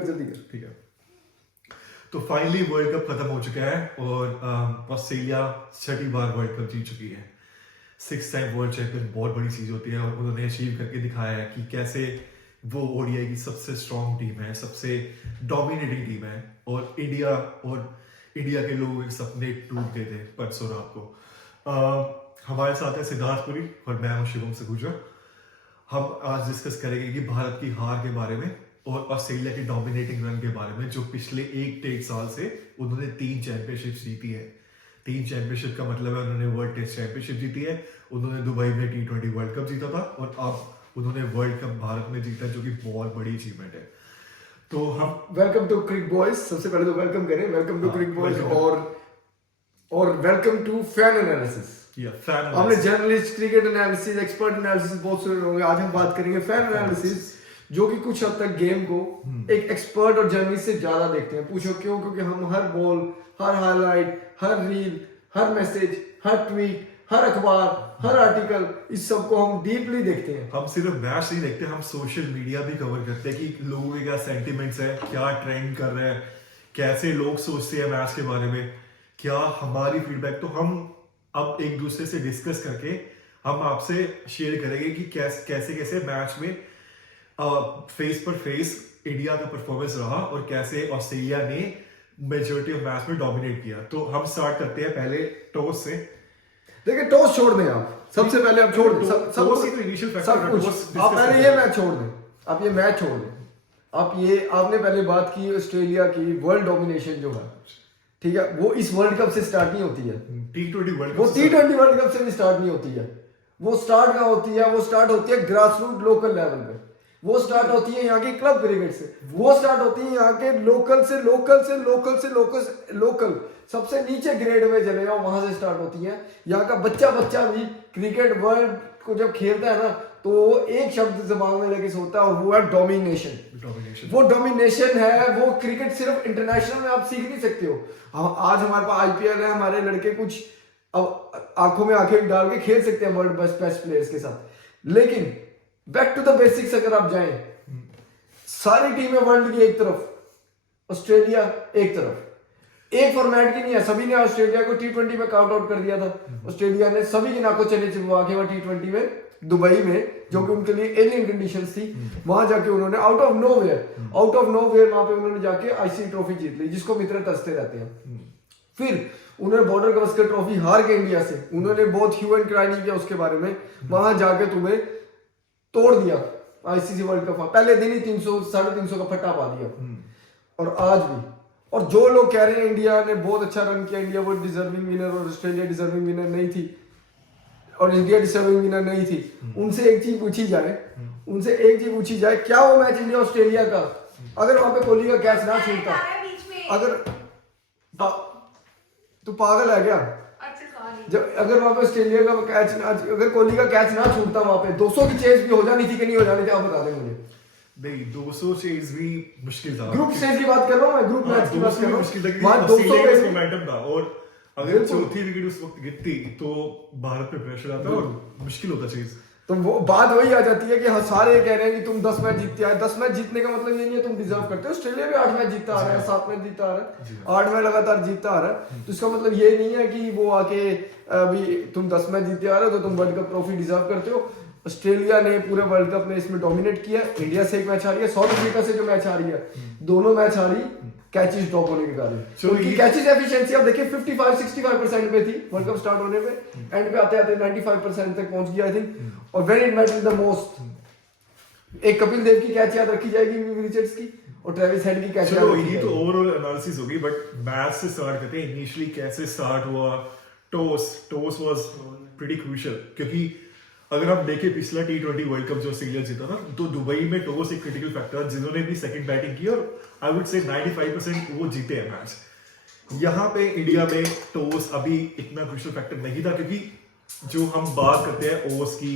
जल्दी कर। ठीक है, तो फाइनली वर्ल्ड कप खत्म हो चुका है और ऑस्ट्रेलिया 6ठी बार वर्ल्ड कप जीत चुकी है। 6 टाइम वर्ल्ड चैंपियन बहुत बड़ी चीज होती है और उन्होंने अचीव करके दिखाया है कि कैसे वो ओडीआई की सबसे स्ट्रॉन्ग टीम है, सबसे डोमिनेटिंग टीम है। और इंडिया के लोगों के सपने टूट गए थे परसों रात को। हमारे साथ है सिद्धार्थ पुरी और मैं हूं शिवम सखूजा। हम आज डिस्कस करेंगे कि भारत की हार के बारे में और ऑस्ट्रेलिया के डोमिनेटिंग रन के बारे में, जो पिछले 1-1.5 साल से उन्होंने 3 चैंपियनशिप जीती है। 3 चैंपियनशिप का मतलब है उन्होंने वर्ल्ड टेस्ट चैंपियनशिप जीती है, उन्होंने दुबई में T20 वर्ल्ड कप जीता था और अब उन्होंने वर्ल्ड कप भारत में जीता, जो कि बहुत बड़ी अचीवमेंट है। तो हम वेलकम टू क्रिक बॉयज, सबसे पहले तो वेलकम करें, वेलकम टू क्रिक बॉयज और वेलकम टू फैन एनालिसिस। हमने journalist, cricket analysis, expert analysis बहुत सुने होंगे। आज हम बात करेंगे फैन एनालिसिस, जो कि कुछ हद तक गेम को एक एक्सपर्ट और जर्नलिस्ट से ज्यादा देखते हैं। पूछो क्यों? क्योंकि हम हर बॉल, हर हाईलाइट, हर रील, हर मैसेज, हर ट्वीट, हर अखबार, हर आर्टिकल, इस सब को हम डीपली देखते हैं। हम सिर्फ मैच नहीं देखते, हम सोशल मीडिया भी कवर करते हैं कि लोगों के क्या सेंटिमेंट्स है, क्या ट्रेंड कर रहे हैं, कैसे लोग सोचते हैं मैच के बारे में, क्या हमारी फीडबैक। तो हम अब एक दूसरे से डिस्कस करके हम आपसे शेयर करेंगे कि कैसे कैसे मैच में फेस पर फेस इंडिया का परफॉर्मेंस रहा और कैसे ऑस्ट्रेलिया ने मेजॉरिटी ऑफ मैच में डोमिनेट किया। तो हम स्टार्ट करते हैं पहले टॉस से। देखिए, टॉस छोड़ दें आप, सबसे पहले आप छोड़ दें सब कुछ। आप पहले ये मैच छोड़ दें, आप ये मैच छोड़ दें। आपने पहले बात की ऑस्ट्रेलिया की वर्ल्ड डोमिनेशन जो है, ठीक है, वो इस वर्ल्ड कप से स्टार्ट नहीं होती है। T20 वर्ल्ड वो T20 वर्ल्ड कप से भी स्टार्ट नहीं होती है। वो स्टार्ट कहाँ होती है? वो स्टार्ट होती है ग्रास रूट लोकल लेवल पे। वो स्टार्ट होती है यहाँ के क्लब क्रिकेट से। वो स्टार्ट होती है यहाँ के लोकल सबसे नीचे ग्रेड में चले जाओ, वहां से स्टार्ट होती है। यहाँ का बच्चा भी क्रिकेट वर्ल्ड को जब खेलता है ना, तो वो एक शब्द दिमाग में लेके सोचता है और वो है डोमिनेशन। वो डोमिनेशन है। वो क्रिकेट सिर्फ इंटरनेशनल में आप सीख नहीं सकते हो। आज हमारे पास IPL है, हमारे लड़के कुछ अब आंखों में आंखें डाल के खेल सकते हैं वर्ल्ड बेस्ट प्लेयर्स के साथ। लेकिन बैक टू द बेसिक्स अगर आप जाएं, सारी टीमें वर्ल्ड की एक तरफ, ऑस्ट्रेलिया एक तरफ। एक फॉर्मेट की नहीं है। सभी ने ऑस्ट्रेलिया को T20 में काउंट आउट कर दिया था। ऑस्ट्रेलिया ने सभी की नाकों चने चिपवा के वहां T20 में दुबई में, जो कि उनके लिए एलियन कंडीशंस थी, वहां जाके उन्होंने आउट ऑफ नोवेयर वहां पे उन्होंने जाके ICC ट्रॉफी जीत ली, जिसको मित्र तरसते रहते हैं। फिर उन्होंने बॉर्डर गवस्कर ट्रॉफी हार के इंडिया से, उन्होंने बहुत ह्यू एंड क्राई नहीं किया उसके बारे में। वहां जाके तुम्हें तोड़ दिया ICC वर्ल्ड कप। पहले दिन ही 300-350 का फट्टा पा दिया। और आज भी, और जो लोग कह रहे हैं इंडिया ने बहुत अच्छा रन किया, इंडिया वो डिजर्विंग विनर और ऑस्ट्रेलिया डिजर्विंग विनर नहीं थी, और इंडिया डिजर्विंग विनर नहीं थी, उनसे एक चीज पूछी जाए, क्या वो मैच इंडिया ऑस्ट्रेलिया का, अगर वहां पे कोहली का कैच ना छूटता, अगर तो पागल है क्या? जब अगर वहां पे ऑस्ट्रेलिया का कैच ना, अगर कोहली का कैच ना छूटता, वहां पे 200 की चेज भी हो जानी थी कि नहीं हो जानी थी? आप बता दें मुझे। नहीं, 200 चेज भी मुश्किल था। ग्रुप स्टेज की बात कर रहा हूं मैं, ग्रुप मैच की बात कर रहा हूं। मुश्किल था, वहां 200 पे मोमेंटम था और अगर चौथी विकेट उस वक्त गिरती तो भारत पे प्रेशर आता और मुश्किल होता चीज। तो वो बात वही आ जाती है कि हाँ, सारे कह रहे हैं कि तुम 10 मैच जीतते आए। 10 मैच जीतने का मतलब ये नहीं है तुम डिजर्व करते हो। ऑस्ट्रेलिया भी 8 मैच जीतता आ रहा है, 7 मैच जीतता आ रहा है, 8 मैच लगातार जीतता आ रहा है। तो इसका मतलब ये नहीं है कि वो आके अभी तुम 10 मैच जीते आ रहे हो तो तुम वर्ल्ड कप ट्रॉफी डिजर्व करते हो। ऑस्ट्रेलिया ने पूरे वर्ल्ड कप में इसमें डोमिनेट किया। इंडिया से एक मैच हारी है, साउथ अफ्रीका से जो मैच हारी है, दोनों मैच हारी कैचेस ड्रॉप होने के कारण। तो उनकी कैचेस एफिशिएंसी आप देखिए 55-65% पे थी वर्ल्ड कप स्टार्ट होने में, एंड पे आते आते 95% तक पहुंच गया आई थिंक। और when it matters the most, एक कपिल देव की कैच याद रखी जाएगी रिचर्ड्स की, और ट्रेविस हेड की कैच याद रखी जाएगी। ये तो ओवरऑल एनालिसिस होगी, बट मैच से स्टार्ट करते हैं। इनिशियली कैसे स्टार्ट हुआ, टॉस वाज प्रीटी क्रूशियल, क्योंकि अगर आप देखें पिछला T20 वर्ल्ड कप जो ऑस्ट्रेलिया जीता था, तो दुबई में टॉस एक क्रिटिकल फैक्टर, जिन्होंने भी सेकंड बैटिंग की और आई वुड से 95% वो जीते हैं मैच। यहाँ पे इंडिया में टॉस अभी इतना क्रूशियल फैक्टर नहीं था, क्योंकि जो हम बात करते हैं ओवर्स की,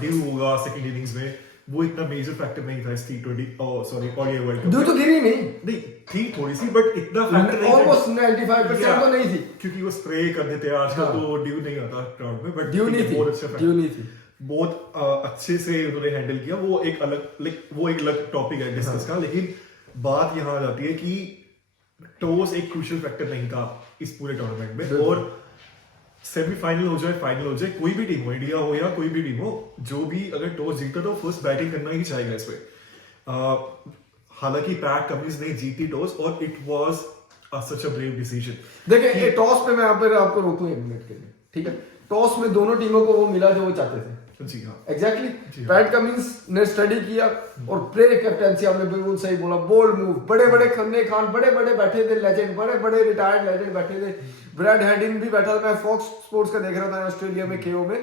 ड्यू होगा सेकंड इनिंग्स में, वो इतना मेजर फैक्टर नहीं था इस T20 ODI world cup. Due तो गिरी नहीं थी थोड़ी सी, बट इतना फैक्टर नहीं था। ऑलमोस्ट 95% तो नहीं थी, क्योंकि वो स्प्रे कर देते हैं आजकल। तो ड्यू नहीं आता क्राउड में, बट ड्यू नहीं थी। बहुत अच्छे से उन्होंने हैंडल किया। वो एक अलग टॉपिक है डिस्कस का। लेकिन बात यहाँ आ जाती है कि टॉस एक क्रूशियल फैक्टर नहीं था इस पूरे टूर्नामेंट में, और सेमीफाइनल हो जाए फाइनल हो जाए, कोई भी टीम हो, इंडिया हो या कोई भी टीम हो, जो भी अगर टॉस जीता तो फर्स्ट बैटिंग करना ही चाहेगा इस पे। हालांकि पैट कमिंस ने जीती टॉस और it was such a brave decision. देखिए टॉस पे मैं यहाँ पर आपको रोकूं 1 मिनट के लिए, ठीक है। टॉस में दोनों टीमों को वो मिला जो वो चाहते थे। जी हाँ, एग्जैक्टली। पैट कमिंस ने स्टडी किया और प्ले कैप्टेंसी, आपने बिल्कुल सही बोला, बोल्ड मूव, बड़े बड़े खन्ने खान बड़े बड़े बैठे थे, लेजेंड, बड़े बड़े रिटायर्ड लेजेंड बैठे थे। ब्रैड हेडिन भी बैठा था, मैं फॉक्स स्पोर्ट्स का देख रहा था ऑस्ट्रेलिया में, केओ में,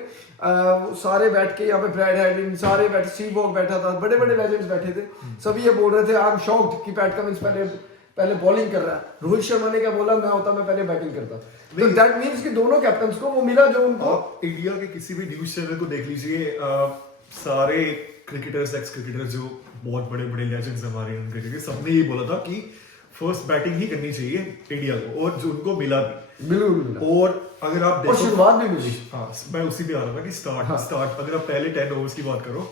सारे बैठ के यहाँ पे ब्रैड हेडिन सारे बैठे, सीबॉक बैठा था, बड़े बड़े लेजेंड्स बैठे थे। सभी ये बोल रहे थे आई एम शॉक्ड कि पैट कमिंस पहले बॉलिंग कर रहा है। रोहित शर्मा ने क्या बोला, मैं होता मैं पहले बैटिंग करता। तो दैट मींस कि दोनों कैप्टन्स को वो मिला जो उनको। आप इंडिया के किसी भी न्यूज चैनल को देख लीजिए, सारे क्रिकेटर्स, एक्स क्रिकेटर्स जो बहुत बड़े बड़े लेजेंड्स हमारे क्रिकेट के, सबने ये बोला था कि फर्स्ट बैटिंग ही करनी चाहिए इंडिया को, और जो उनको मिला भी बिल्कुल मिला। और अगर आप देखो शुरुआत भी मिली। हाँ, मैं उसी पे आ रहा था कि स्टार्ट अगर आप पहले 10 ओवर्स की बात करो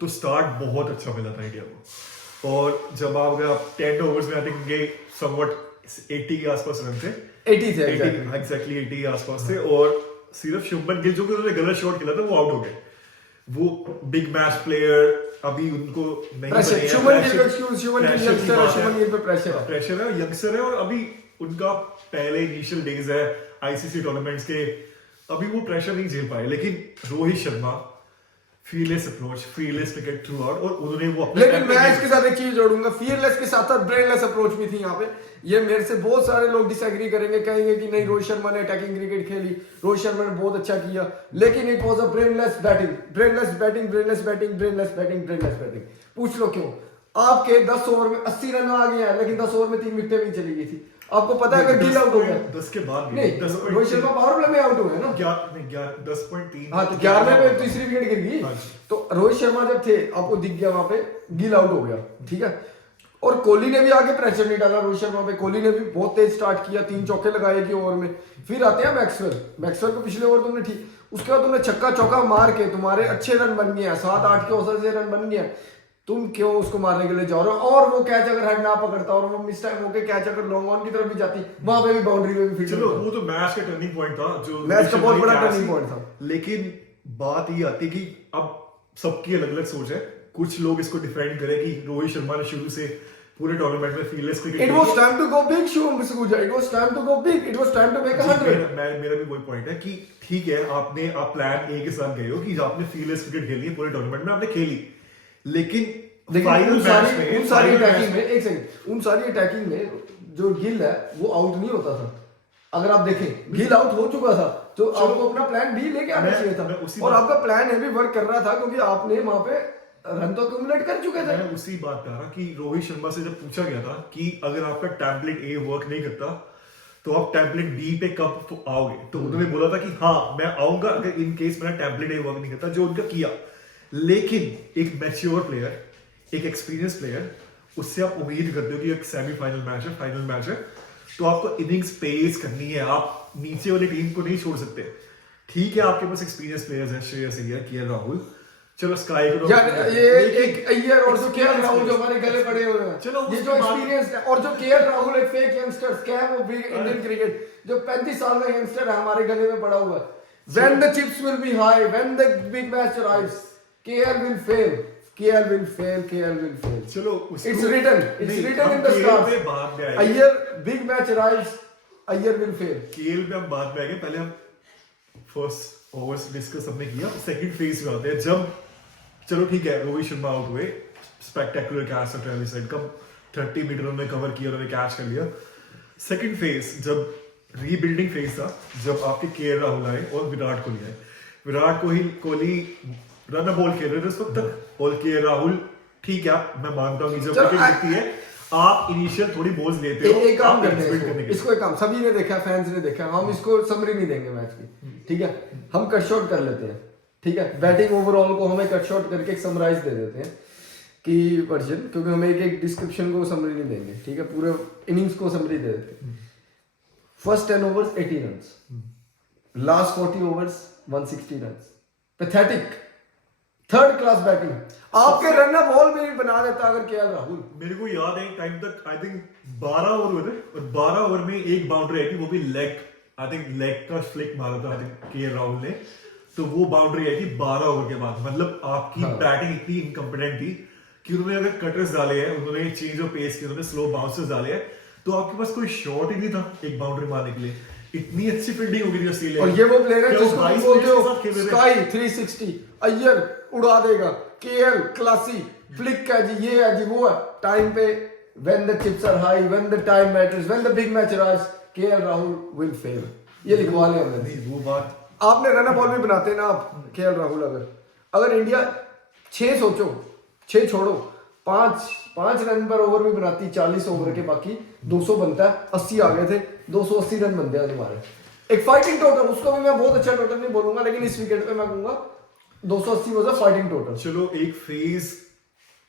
तो स्टार्ट बहुत अच्छा मिला था इंडिया को, और जब अगर आप 10 ओवर्स में आई थिंक ये समवट 80 के आसपास रन थे, 80 थे एग्जैक्टली 80 के आसपास थे, और सिर्फ शुभमन गिल जो कि उन्होंने गलत शॉट खेला था वो आउट हो गए। वो बिग मैच प्लेयर अभी उनको नहीं प्रेशर, शुभमन गिल पे प्रेशर है, यंगस्टर है, और अभी उनका पहले इनिशियल डेज है आईसीसी टूर्नामेंट्स के, अभी वो प्रेशर नहीं झेल पाए। लेकिन Rohit Sharma fearless approach, fearless cricket through out, और उन्होंने वो अपने, लेकिन मैं इसके साथ एक चीज जोड़ूंगा, फीयरलेस के साथ साथ ब्रेनलेस अप्रोच भी थी यहाँ पे। ये मेरे से बहुत सारे लोग डिसएग्री करेंगे, कहेंगे कि नहीं रोहित शर्मा ने अटैकिंग क्रिकेट खेली, रोहित शर्मा ने बहुत अच्छा किया, लेकिन it was a brainless batting, brainless batting, brainless batting, brainless batting, brainless batting. पूछ लो क्यों? आपके 10 ओवर में 80 रन आ गए हैं, लेकिन 10 ओवर में 3 विकेटें भी चली गई थी। आपको पता है अगर गिल आउट हो गया 10 के बाद नहीं, रोहित शर्मा पावर प्ले में आउट हुए ना, 10.3, हाँ, तो 11वें पे तीसरी विकेट गिर गई। तो रोहित शर्मा जब थे, आपको दिख गया वहां पे गिल आउट हो गया, ठीक है। और कोहली ने भी आगे प्रेशर नहीं डाला रोहित शर्मा पे, कोहली ने भी बहुत तेज स्टार्ट किया, 3 चौके लगाए एक ओवर में। फिर आते हैं मैक्सवेल को पिछले ओवर तुमने ठीक, उसके बाद तुमने छक्का चौका मार के तुम्हारे अच्छे रन बन गए हैं, 7-8 के औसत से रन बन गए हैं, तुम क्यों उसको मारने के लिए जाओ रहे हो? और वो कैच अगर हेड ना पकड़ता और वो मिस टाइम होके कैच अगर लॉन्ग ऑन की तरफ भी जाती, वहां पे भी बाउंड्री में भी फिट। चलो वो तो मैच का टर्निंग पॉइंट था, जो मैच का बहुत बड़ा टर्निंग पॉइंट था। लेकिन बात ये आती कि अब सबकी अलग अलग सोच है। कुछ लोग इसको डिफाइन करें कि रोहित शर्मा ने शुरू से पूरे टूर्नामेंट में fearless cricket, it was time to go big, Shivam Sukhuja, it was time to go big, it was time to make 100। मेरा भी वही पॉइंट है कि ठीक है, आप प्लान ए के साथ गए हो कि आपने फील्डलेस क्रिकेट खेली है पूरे टूर्नामेंट में, आपने खेली, लेकिन उन सारी अटैकिंग में जो गिल है वो आउट नहीं होता था। अगर आप देखें गिल आउट हो चुका था, तो आपको अपना प्लान बी लेके आना चाहिए था, और आपका प्लान ए भी वर्क कर रहा था, क्योंकि आपने वहां पे रन तो अक्यूमुलेट कर चुके थे। मैं उसी बात पे आ रहा कि रोहित शर्मा से जब पूछा गया था कि अगर आपका टेम्पलेट ए वर्क नहीं करता तो आप टेम्पलेट बी पे कब आओगे, तो उन्होंने बोला था कि हाँ मैं आऊंगा अगर इन केस मेरा टेम्पलेट ए वर्क नहीं करता, जो उनका किया। लेकिन एक मैच्योर प्लेयर, एक एक्सपीरियंस प्लेयर, उससे आप उम्मीद करते हो कि एक सेमीफाइनल मैच है, फाइनल मैच है, तो आपको इनिंग्स पेस करनी है, आप नीचे वाली टीम को नहीं छोड़ सकते। ठीक है, आपके पास एक्सपीरियंस प्लेयर्स हैं, श्रेयस अय्यर, केएल राहुल, चलो स्काई को यार ये एक अय्यर और जो केएल राहुल जो हमारे गले पड़े हुए हैं, चलो ये जो एक्सपीरियंस है, और जो केएल राहुल एक fake youngster, scam of Indian cricket, जो 35 साल का यंगस्टर है हमारे गले में पड़ा हुआ है। When the chips will be high, when the big match arrives, KL will fail. KL will fail. KL will fail. चलो it's written in the stars. Iyer big match arrives, Iyer will fail. KL पे हम बाद में आएंगे, पहले हम first overs discuss हमने किया, सेकंड फेज में आते हैं। जब चलो ठीक है, रोहित शर्मा आउट हुए, स्पेक्टेकुलर कैच था ट्रेविस हेड का, 30 मीटर उन्होंने कवर किया, उन्होंने कैच कर लिया। सेकंड फेज जब रीबिल्डिंग फेज था, जब आपके केएल राहुल आए और विराट कोहली आए। विराट कोहली रन बॉल खेल रहे थे उस वक्त तक, और केएल राहुल ठीक है, मैं मानता हूँ जब विकेट गिरती है आप इनिशियल थोड़ी बॉल्स लेते हो, एक काम करते हैं इसको, एक काम सभी ने देखा, फैंस ने देखा, हम इसको समरी नहीं देंगे मैच की, ठीक है, हम कट शॉट कर लेते हैं, ठीक है, बैटिंग ओवरऑल को हमें कट शॉट करके एक समराइज दे देते हैं कि वर्जन, क्योंकि हमें एक डिस्क्रिप्शन को समरी नहीं देंगे, ठीक है, पूरे इनिंग्स को समरी दे देते हैं। First 10 overs 80 runs, last 40 overs 160 runs, pathetic, third class batting, आपके रन बॉल में भी बना देता अगर केएल राहुल। मेरे को याद है एक टाइम तक आई थिंक 12 ओवर हुए थे और 12 ओवर में एक बाउंड्री आई थी, वो भी लेग, आई थिंक लेग का फ्लिक मारा था आई थिंक केएल राहुल ने, तो वो बाउंड्री आई थी 12 ओवर के बाद। मतलब आपकी बैटिंग इतनी इनकम्पिटेंट थी कि उन्होंने अगर कटर्स डाले हैं, उन्होंने चेंज ऑफ पेस की, उन्होंने स्लो बाउंसर्स डाले हैं, तो आपके पास कोई शॉट ही नहीं था एक बाउंड्री मारने के लिए। इतनी अच्छी फील्डिंग हो गई थी ऑस्ट्रेलिया। और ये वो प्लेयर है क्या वो जिसको 22 तुम बोलते प्लेयर्स के साथ खेल हो रहे थे? स्काई 360, अय्यर उड़ा देगा, केएल क्लासी फ्लिक का जी, ये है जी, वो है टाइम पे, when the chips are high, when the time matters, when the big match rise, KL Rahul will fail. ये लिखवा ले हमने। नहीं वो बात आपने रन बॉल भी बनाते ना आप केएल राहुल, अगर इंडिया 6 सोचो, 6 छोड़ो, 5 रन पर ओवर भी बनाती 40 ओवर के, बाकी 200 बनता है, 80 आ गए थे, 280 रन बनते हैं तुम्हारे। एक फाइटिंग टोटल, उसको भी मैं बहुत अच्छा टोटल नहीं बोलूंगा, लेकिन इस विकेट पे मैं कहूंगा 280 वाज अ फाइटिंग टोटल। चलो एक फेज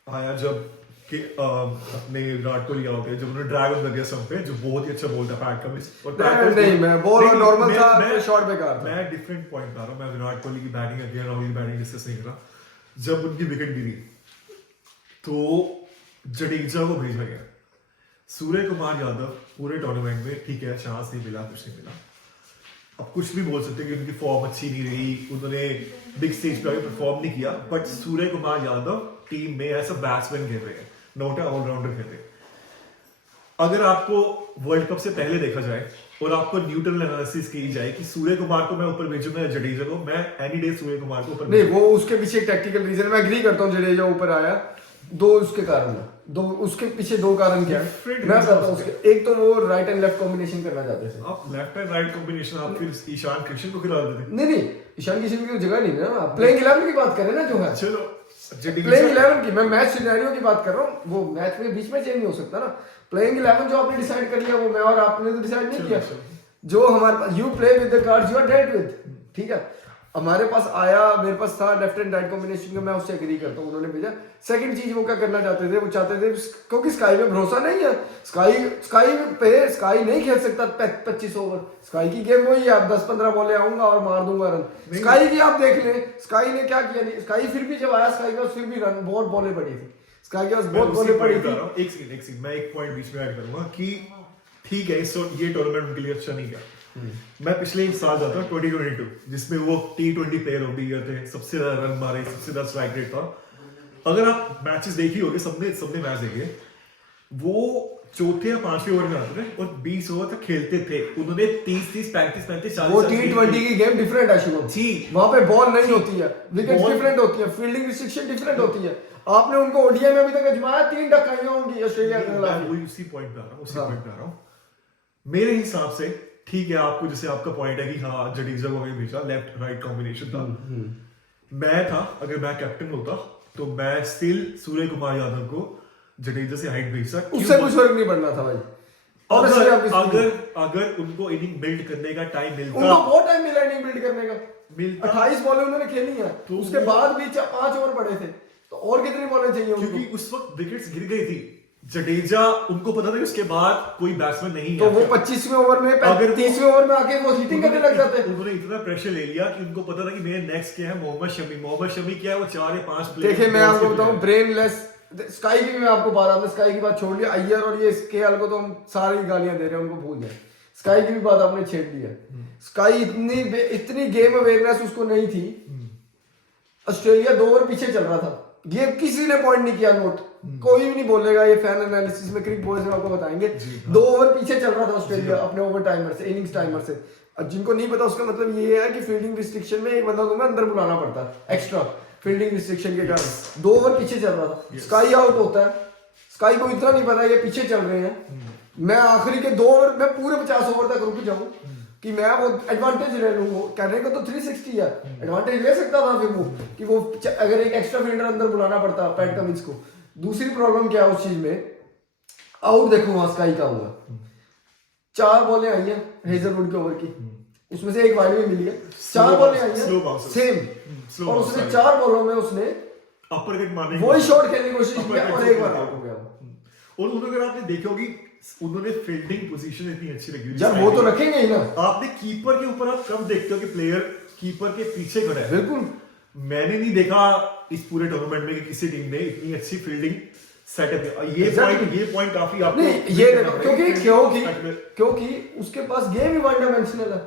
आया जब कि अपने विराट कोहली आउट है, जब उन्होंने ड्रैगन लग गया सब पे, जो बहुत ही अच्छा बॉल था पैट कमिंस, और नहीं, मैं बॉल और नॉर्मल था, शॉट बेकार था। मैं डिफरेंट पॉइंट बता रहा हूं, मैं विराट कोहली की बैटिंग अगेन राहुल की बैटिंग डिस्कस नहीं कर रहा। जब उनकी विकेट गिरी तो जडेजा को भेजा गया, सूर्य कुमार यादव पूरे टूर्नामेंट में ठीक है चांस नहीं मिला, कुछ नहीं मिला। अब कुछ भी बोल सकते हैं कि उनकी फॉर्म अच्छी नहीं रही, उन्होंने बिग स्टेज पर परफॉर्म नहीं किया, बट सूर्य कुमार यादव टीम में ऐसा बैट्समैन खेल रहे हैं, नॉट ऑलराउंडर खेल रहे हैं। अगर आपको वर्ल्ड कप से पहले देखा जाए और आपको न्यूट्रल एनालिसिस की जाए कि सूर्य कुमार को मैं ऊपर भेजूंगा या जडेजा को, मैं एनी डे सूर्य कुमार को ऊपर नहीं, वो उसके पीछे एक टैक्टिकल रीजन, मैं एग्री करता हूँ जडेजा ऊपर आया, दो उसके कारण है, दो उसके पीछे दो कारण क्या है मैं बताता हूँ उसके। एक तो वो राइट एंड लेफ्ट कॉम्बिनेशन करना चाहते थे, आप लेफ्ट एंड राइट कॉम्बिनेशन, आप फिर ईशान किशन को खिला देते। नहीं ईशान किशन की जगह नहीं ना, प्लेइंग 11 की बात करें ना, जो है चलो प्लेइंग 11 की, मैं मैच सिनेरियो की बात कर रहा हूँ, वो मैच में बीच में चेंज नहीं हो सकता ना। प्लेइंग 11 जो आपने डिसाइड कर लिया, वो मैं और आपने तो डिसाइड नहीं किया, जो हमारे पास, you play with the cards you are dealt with, ठीक है। हमारे पास आया, मेरे पास था लेफ्ट एंड राइट कॉम्बिनेशन का, मैं उससे एग्री करता हूँ, उन्होंने भेजा। सेकंड चीज वो क्या करना चाहते थे, वो चाहते थे क्योंकि स्काई में भरोसा नहीं है, स्काई नहीं खेल सकता 25 ओवर, स्काई की गेम वही है, आप 10-15 बॉले आऊंगा और मार दूंगा रन। स्काई की आप देख लें, स्काई ने क्या किया, स्काई फिर भी जब आया, स्काई के पास फिर भी रन, बहुत बॉलें पड़ी थी, स्काई के पास बहुत बॉलें पड़ी थी। एक सेकंड मैं एक पॉइंट बीच में ऐड करूंगा कि ठीक है ये टूर्नामेंट उनके लिए अच्छा नहीं गया। मैं पिछले साल जाता 2022 जिसमें वो T20 player of the year थे, सबसे ज्यादा रन मारे, सबसे ज्यादा स्ट्राइक रेट था। अगर आप मैचेस देखी होगे, सबने मैच देखे, वो चौथे या 5वें ओवर में आते थे और 20 ओवर तक खेलते थे। उन्होंने 30-30, 35-35, 40 वो T20 की गेम डिफरेंट है शुभम जी, वहां पे बॉल नहीं होती है, विकेट डिफरेंट होती है, फील्डिंग रिस्ट्रिक्शन डिफरेंट होती है। आपने उनको ओडीआई में अभी तक अजमाया, 3 डकाइयां उनकी ऑस्ट्रेलिया के खिलाफ। वही उसी पॉइंट पे आ रहा हूं, मेरे हिसाब से ठीक है, आपको जैसे आपका पॉइंट है कि हाँ जडेजा को हमें भेजा, लेफ्ट राइट कॉम्बिनेशन था। मैं था, अगर मैं कैप्टन होता तो मैं स्टिल सूर्य कुमार यादव को जडेजा से हाइट भेजता, उससे कुछ फर्क नहीं पड़ना था भाई। अगर उनको इनिंग बिल्ड करने का टाइम मिलता, उनको बहुत टाइम मिला इनिंग बिल्ड करने का, मिलता 28 बॉलें उन्होंने खेली है, तो उसके बाद भी 5 ओवर पड़े थे, तो और कितनी बॉलें चाहिए उनको? क्योंकि उस वक्त विकेट्स गिर गई थी। जडेजा, उनको पता था कि उसके बाद कोई बैट्समैन नहीं तो वो 25वें ओवर में, अगर 30वें ओवर में आके वो हिटिंग करने लग जाते। उन्होंने इतना प्रेशर ले लिया कि उनको पता था कि मेरे नेक्स्ट क्या है, मोहम्मद शमी क्या है, वो 4 या 5 प्लेयर। देखिए मैं आपको बताऊं, ब्रेनलेस स्काई की मैं आपको बात, आपने स्काई की बात छोड़ लिया, अय्यर और ये केएल को तो हम सारी गालियां दे रहे हैं, उनको भूल जाए। स्काई की भी बात आपने छेड़ दी है। स्काई इतनी गेम अवेयरनेस उसको नहीं थी। ऑस्ट्रेलिया 2 ओवर पीछे चल रहा था, ये किसी ने पॉइंट नहीं किया नोट, कोई भी नहीं बोलेगा, ये फैन एनालिसिस में क्रिक बॉयज में आपको बताएंगे। 2 ओवर पीछे चल रहा था ऑस्ट्रेलिया अपने ओवर टाइमर से, इनिंग्स टाइमर से। अब जिनको नहीं पता उसका मतलब ये है कि फील्डिंग रिस्ट्रिक्शन में एक बंदा तुम्हें अंदर बुलाना पड़ता है एक्स्ट्रा, फील्डिंग रिस्ट्रिक्शन के कारण 2 ओवर पीछे चल रहा था। स्काई आउट होता है, स्काई को इतना नहीं पता ये पीछे चल रहे हैं, मैं आखिरी के 2 ओवर में पूरे 50 ओवर तक रुक जाऊं कि मैं वो एडवांटेज ले लूं। कहने को तो 360 है, एडवांटेज ले सकता था फिर वो कि वो अगर एक एक्स्ट्रा फील्डर अंदर बुलाना पड़ता पैट कमिंस को। दूसरी प्रॉब्लम क्या है उस चीज में, आउट देखो वहां स्काई का हुआ, 4 बॉलें आई हैं हेजलवुड के ओवर की, उसमें से एक वाइड में मिली है, 4 बॉलें आई हैं सेम, और उसने 4 बॉलों में उसने अपर कट मारने वही शॉट खेलने की कोशिश की और एक बार आउट हो गया। और उन्होंने, अगर आपने देखा होगी, उन्होंने फील्डिंग पोजीशन इतनी अच्छी रखी हुई, जब वो तो रखेंगे ही ना। आपने कीपर के ऊपर आप कब देखते हो कि प्लेयर कीपर के पीछे खड़ा है? बिल्कुल, मैंने नहीं देखा इस पूरे टूर्नामेंट में कि किसी टीम ने इतनी अच्छी फील्डिंग सेटअप ये Exactly. पॉइंट काफी आपको नहीं ये देखो क्योंकि उसके पास गेम ही वन डायमेंशनल है,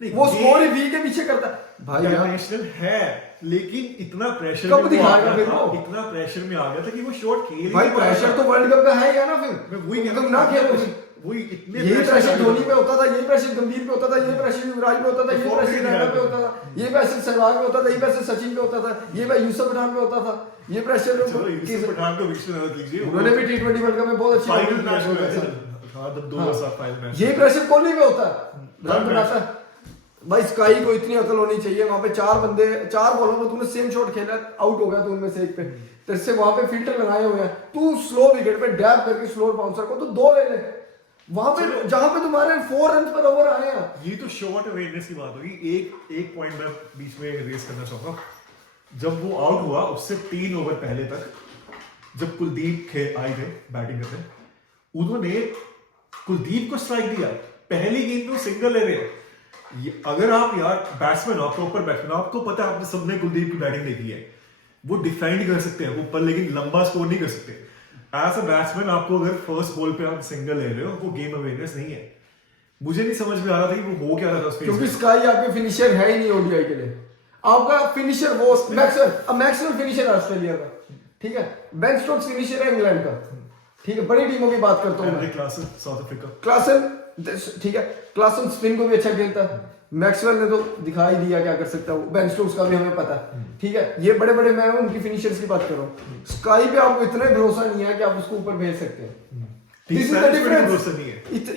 नहीं, वो ये- स्कोर ही वी के पीछे करता है भाई यार। डायमेंशनल है, लेकिन इतना प्रेशर कब में वो दिखाएगा आ फिर गया था, वो? इतना प्रेशर में आ गया था कि वो शॉट खेल ही भाई नहीं पा रहा प्रेशर था। तो वर्ल्ड कप का है ही है ना, मैं फिर वही कह रहा तुम हूँ, ना खेलो फिर। वही इतने यही pressure प्रेशर आ धोनी गया पे होता था, यही प्रेशर गंभीर पे होता था, यही प्रेशर युवराज पे होता था, यही Perform प्रेशर नहीं रैना किया पे होता था, यही प्रेशर सहवाग पे होता था, यही प्रेशर सचिन पे होता था, ये भाई यूसुफ पठान पे होता था, ये प्रेशर चलो यूसुफ पठान को बीच में मत लीजिए, उन्होंने भी टी20 वर्ल्ड कप में बहुत अच्छी फाइनल bowling मैच की में है। हाँ जब 2007 फाइनल मैच यही प्रेशर कोहली पे होता है, रन हाँ, बनाता है। भाई स्काई को इतनी अकल होनी चाहिए, वहां पे चार बॉलों में तूने सेम शॉट खेला, आउट हो गया तू उनमें से एक पे, तेरे से वहां पे फिल्टर लगाए हुए हैं, तू स्लो विकेट पे डैप करके स्लो बाउंसर को तो 2 ले ले वहां पे, जहां पे तुम्हारे 4 रन पर ओवर आए हैं। ये तो शॉर्ट अवेयरनेस की बात होगी। एक पॉइंट मैं बीच में रेस करना चाहूंगा। जब वो आउट हुआ उससे 3 ओवर पहले तक जब कुलदीप आए थे बैटिंग करने, उन्होंने कुलदीप को स्ट्राइक दिया, पहली गेंद में सिंगल ले रहे हैं। अगर आप यार बैट्समैन हो, प्रॉपर बैट्समैन, आपको पता है, आपने सबने कुलदीप की बैटिंग देखी है, वो डिफेंड कर सकते हैं ऊपर, लेकिन लंबा स्कोर नहीं कर सकते। एज अ बैट्समैन आपको अगर फर्स्ट बॉल पे आप सिंगल ले रहे हो, वो गेम अवेयरनेस नहीं है। मुझे नहीं समझ में आ रहा था कि वो हो क्या रहा था उस phase क्योंकि में। स्काई आपके फिनिशर है ही नहीं ओडीआई के लिए, आपका फिनिशर वो मैक्सवेल फिनिशर है ऑस्ट्रेलिया का, ठीक है, बेन स्टोक्स फिनिशर है इंग्लैंड का, ठीक है, बड़ी टीमों की बात करता हूँ मैं। क्लासन साउथ अफ्रीका, क्लासन ठीक है, क्लासन स्पिन को भी अच्छा खेलता है, मैक्सवेल ने तो दिखाई दिया क्या कर सकता है, बेन स्टोक्स का भी हमें पता है, ठीक है, ये बड़े बड़े मैं उनकी फिनिशर्स की बात कर रहा हूँ। स्काई पे आपको इतना भरोसा नहीं है कि आप उसको ऊपर भेज सकते हैं। Team This is the management को difference. भरोसा नहीं है।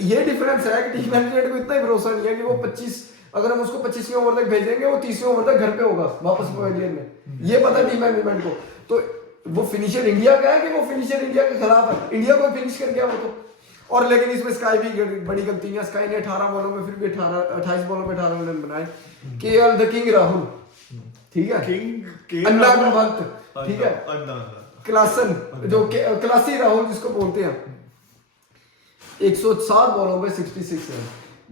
ये डिफरेंस है कि टीम मैनेजमेंट को इतना ही भरोसा नहीं है कि वो 25, अगर हम उसको 25वें ओवर तक भेजेंगे, वो 30वें ओवर तक घर पे होगा वापस पवेलियन में, ये पता है टीम मैनेजमेंट को। तो वो फिनिशर इंडिया का है कि वो फिनिशर इंडिया के खिलाफ है, इंडिया को फिनिश कर गया वो तो। और लेकिन इसमें स्काई भी बड़ी गलती है, स्काई ने 18 बॉलों में फिर भी 28 बॉलों में 18 रन बनाए। केएल द किंग राहुल, ठीक है, अन्ना पंत, ठीक है, क्लासन जो क्लासी राहुल जिसको बोलते हैं, 107 बॉलों में 66 रन।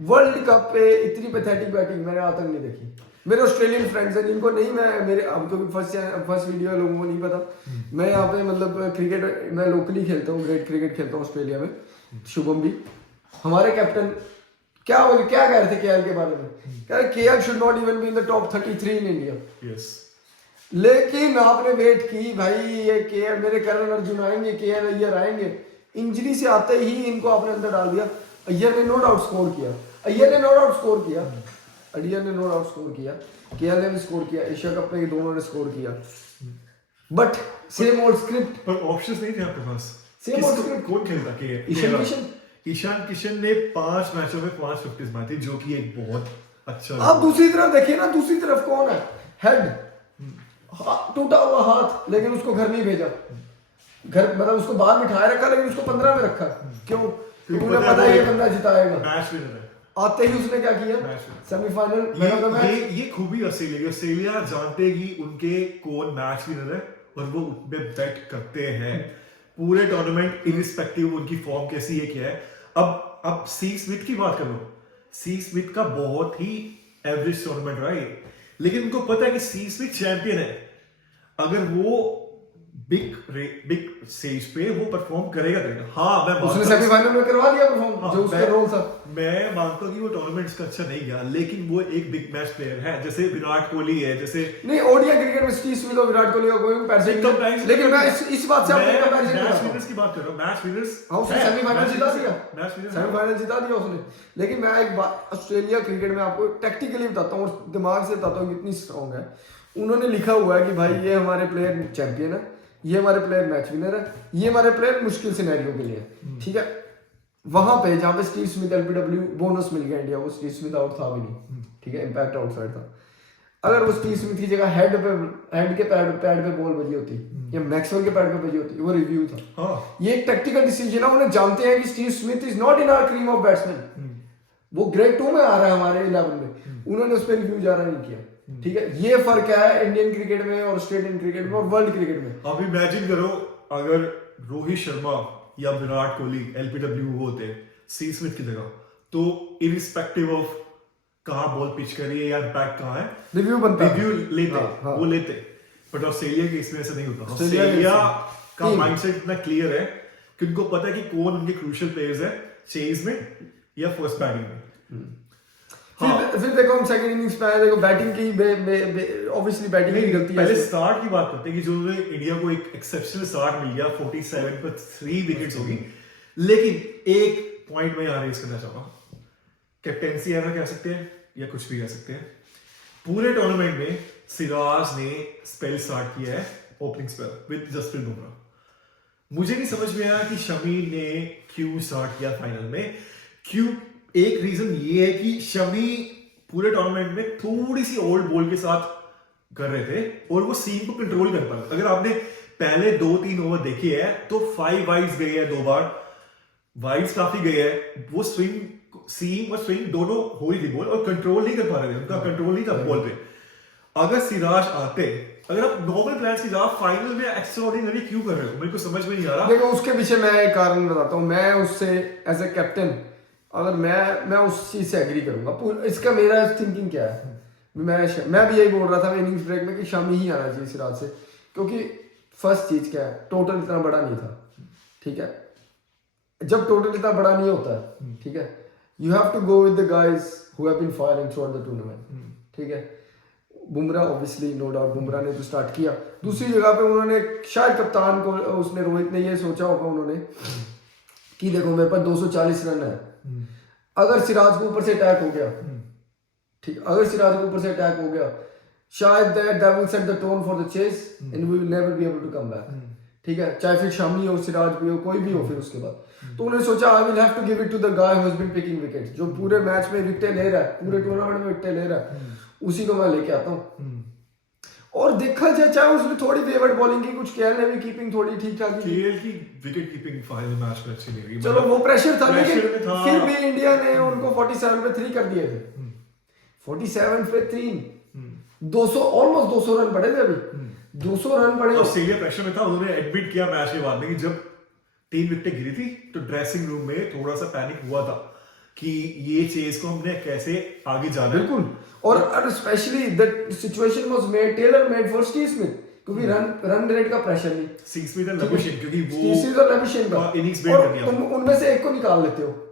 वर्ल्ड कप पे इतनी पैथेटिक बैटिंग मैंने आज तक नहीं देखी। मेरे ऑस्ट्रेलियन फ्रेंड्स हैं जिनको नहीं, मैं मेरे अब क्योंकि फर्स्ट वीडियो लोगों को नहीं पता, मैं यहाँ पे मतलब क्रिकेट मैं लोकली खेलता हूँ, ग्रेट क्रिकेट खेलता हूँ ऑस्ट्रेलिया में। शुभम भी हमारे कैप्टन क्या कह रहे थे केएल के बारे में, कह रहे KL should not even be in the top 33 in India. Yes, लेकिन आपने वेट की भाई, ये केएल मेरे करण अर्जुन आएंगे, केएल अय्यर आएंगे, इंजरी से आते ही इनको आपने अंदर डाल दिया। अय्यर ने नो डाउट स्कोर किया, केएल ने नो डाउट स्कोर किया, केएल ने भी स्कोर किया, एशिया कप में ये दोनों ने स्कोर किया, बट सेम ओल्ड स्क्रिप्ट, पर ऑप्शंस नहीं थे आपके पास। Same old script. कौन खेलता के ईशान किशन ने 5 मैचों में 5 50 मारी थी, जो कि एक बहुत अच्छा। आप दूसरी तरफ देखिए ना, दूसरी तरफ कौन है, हेड टूटा हुआ हाथ, लेकिन उसको घर नहीं भेजा, घर मतलब उसको बाहर बिठाए रखा, लेकिन उसको 15 में रखा। क्यों? क्योंकि उन्हें पता है ये बंदा जिताएगा। मैच विनर है। आते ही उसने क्या किया, सेमीफाइनल। ये खूबी ऑस्ट्रेलिया जानते ही उनके कौन मैच विनर है और वो उन पे बेट करते हैं पूरे टूर्नामेंट, इरिस्पेक्टिव उनकी फॉर्म कैसी है क्या है। अब सी स्मिथ की बात कर लो, सी स्मिथ का बहुत ही एवरेज टूर्नामेंट रहा है, लेकिन उनको पता है कि सी स्मिथ चैंपियन है, अगर वो बिग स्टेज पे वो परफॉर्म करेगा। हाँ, मैं उसने सेमीफाइनल में करवा दिया परफॉर्म, जो उसका रोल था। मैं मानता हूँ कि वो टूर्नामेंट्स का अच्छा नहीं गया, लेकिन वो एक बिग मैच प्लेयर है, जैसे विराट कोहली है, जैसे नहीं ओडीआई क्रिकेट में स्टीव स्मिथ और विराट कोहली का कोई कंपैरिजन, लेकिन मैं इस बात से आपको कंपैरिजन कर रहा हूं। मैच विनर्स की बात कर रहा हूं, मैच विनर्स। हां, उसने सेमीफाइनल जिता दिया, मैच विनर सेमीफाइनल जिता दिया उसने। लेकिन मैं एक बात ऑस्ट्रेलिया क्रिकेट में आपको टैक्टिकली बताता हूं और दिमाग से बताता हूं कितनी स्ट्रांग है। उन्होंने लिखा हुआ है कि भाई ये हमारे प्लेयर चैंपियन है, ये हमारे प्लेयर मैच विनर है, ये हमारे प्लेयर मुश्किल सिनेरियो के लिए है, ठीक है। वहां पे जहां पे स्टीव स्मिथ एलबीडब्ल्यू बोनस मिल गया इंडिया को, स्टीव स्मिथ आउट था भी नहीं, ठीक है, इंपैक्ट आउटसाइड था। अगर वो स्टीव स्मिथ की जगह हेड के पैड पे बॉल बजी होती या मैक्सवेल के पैड पे बजी होती, वो रिव्यू था। ये एक टैक्टिकल डिसीजन है, उन्हें जानते हैं कि Steve Smith is not in our cream of batsman, वो ग्रेड 2 में आ रहा है हमारे 11 में, उन्होंने उस पर रिव्यू ज्यादा नहीं किया, ठीक है। ये फर्क है इंडियन क्रिकेट में और ऑस्ट्रेलियन क्रिकेट में और वर्ल्ड क्रिकेट में। अब इमेजिन करो अगर रोहित शर्मा या विराट कोहली एलबीडब्ल्यू होते सी स्मिथ की जगह, तो इरिस्पेक्टिव ऑफ कहां बॉल पिच कर रही है या बैक कहां है, रिव्यू बनता, रिव्यू लेते, हाँ। वो लेते। बट ऑस्ट्रेलिया के केस में ऐसा नहीं होता। ऑस्ट्रेलिया ऑस्ट्रेलिया का team. माइंडसेट इतना क्लियर है कि उनको पता है कि कौन उनके क्रूशियल प्लेयर्स है चेज में या फर्स्ट बैटिंग में। फिर देखो हम सेकंड इनिंग्स पे आए, देखो बैटिंग की ऑब्वियसली बैटिंग की गलती है। पहले स्टार्ट की बात करते हैं कि जो इंडिया को एक एक्सेप्शनल स्टार्ट मिल गया, 47 पर 3 विकेट्स होगी, लेकिन एक पॉइंट में यहाँ रेज करना चाहूंगा। कैप्टेंसी एरर कह सकते हैं या कुछ भी कह सकते हैं, पूरे टूर्नामेंट में सिराज ने स्पेल स्टार्ट किया है, opening spell with Jasprit Bumrah. मुझे नहीं समझ में आया कि शमी ने क्यों स्टार्ट किया फाइनल में, क्यों। एक रीजन ये है कि शमी पूरे टूर्नामेंट में थोड़ी सी ओल्ड बॉल के साथ कर रहे थे और वो सीम को कंट्रोल कर पाए। अगर आपने पहले 2-3 ओवर देखे हैं तो 5 वाइड्स गए हैं, 2 बार वाइड्स काफी गए हैं, वो स्विंग सीम और स्विंग दोनों हो ही थी बॉल और कंट्रोल नहीं कर पा रहे थे, उनका कंट्रोल नहीं था बॉल पे। अगर सिराज आते, अगर आप नॉर्मल प्लेयर्स की जगह फाइनल में एक्स्ट्राऑर्डिनरी क्यों कर रहे हो, मेरे को समझ में नहीं आ रहा। देखो उसके पीछे मैं एक कारण बताता हूँ, मैं उससे एज ए कैप्टन अगर मैं उस चीज से एग्री करूंगा। इसका मेरा थिंकिंग क्या है, मैं भी यही बोल रहा था इनिंग्स ब्रेक में कि शामी ही आना चाहिए सिराज से, क्योंकि फर्स्ट चीज क्या है, टोटल इतना बड़ा नहीं था, ठीक है। जब टोटल इतना बड़ा नहीं होता है, ठीक है, you have to go with the guys who have been firing throughout the tournament, ठीक है। Bumrah obviously no doubt Bumrah ने तो स्टार्ट किया, दूसरी जगह पे उन्होंने शायद कप्तान को उसने रोहित ने ये सोचा होगा उन्होंने कि देखो मेरे पास 240 रन है, अगर सिराज को ऊपर से अटैक हो गया, ठीक, अगर सिराज को ऊपर से अटैक हो गया, शायद that will set the tone for the chase and we will never be able to come back, ठीक है। चाहे फिर शामी हो, सिराज भी हो, कोई भी हो फिर उसके बाद। तो उन्होंने सोचा I will have to give it to the guy who has been picking wickets, जो पूरे मैच में विकेट ले रहा है, पूरे टूर्नामेंट में विकेट ले रहा है, उसी को मैं लेके आता हूँ। और देखा जाए चाहे उसने थोड़ी फेवरेट बॉलिंग की, कुछ केएल ने भी कीपिंग थोड़ी ठीक ठाक की, केएल की विकेट कीपिंग फाइनल मैच में अच्छी नहीं रही, चलो वो प्रेशर था, लेकिन प्रेशर में था। फिर भी इंडिया ने उनको 47 पे 3 कर दिए थे, 47 पे 3, 200 ऑलमोस्ट 200 रन पड़े थे, अभी 200 रन पड़े। ऑस्ट्रेलिया प्रेशर में था, उन्होंने एडमिट किया मैच के बाद में कि जब 3 विकेटें गिरी थी तो ड्रेसिंग रूम में थोड़ा सा पैनिक हुआ था कि ये चेज को हमने कैसे आगे जाना है। बिल्कुल, और specially the situation was made tailor made for Steve Smith, क्योंकि रन रेट का प्रेशर नहीं, स्टीव स्मिथ और लबुशेन, क्योंकि वो स्टीव स्मिथ और लबुशेन का इनिंग्स बिल्ड कर दिया, तुम उनमें से एक को निकाल लेते हो।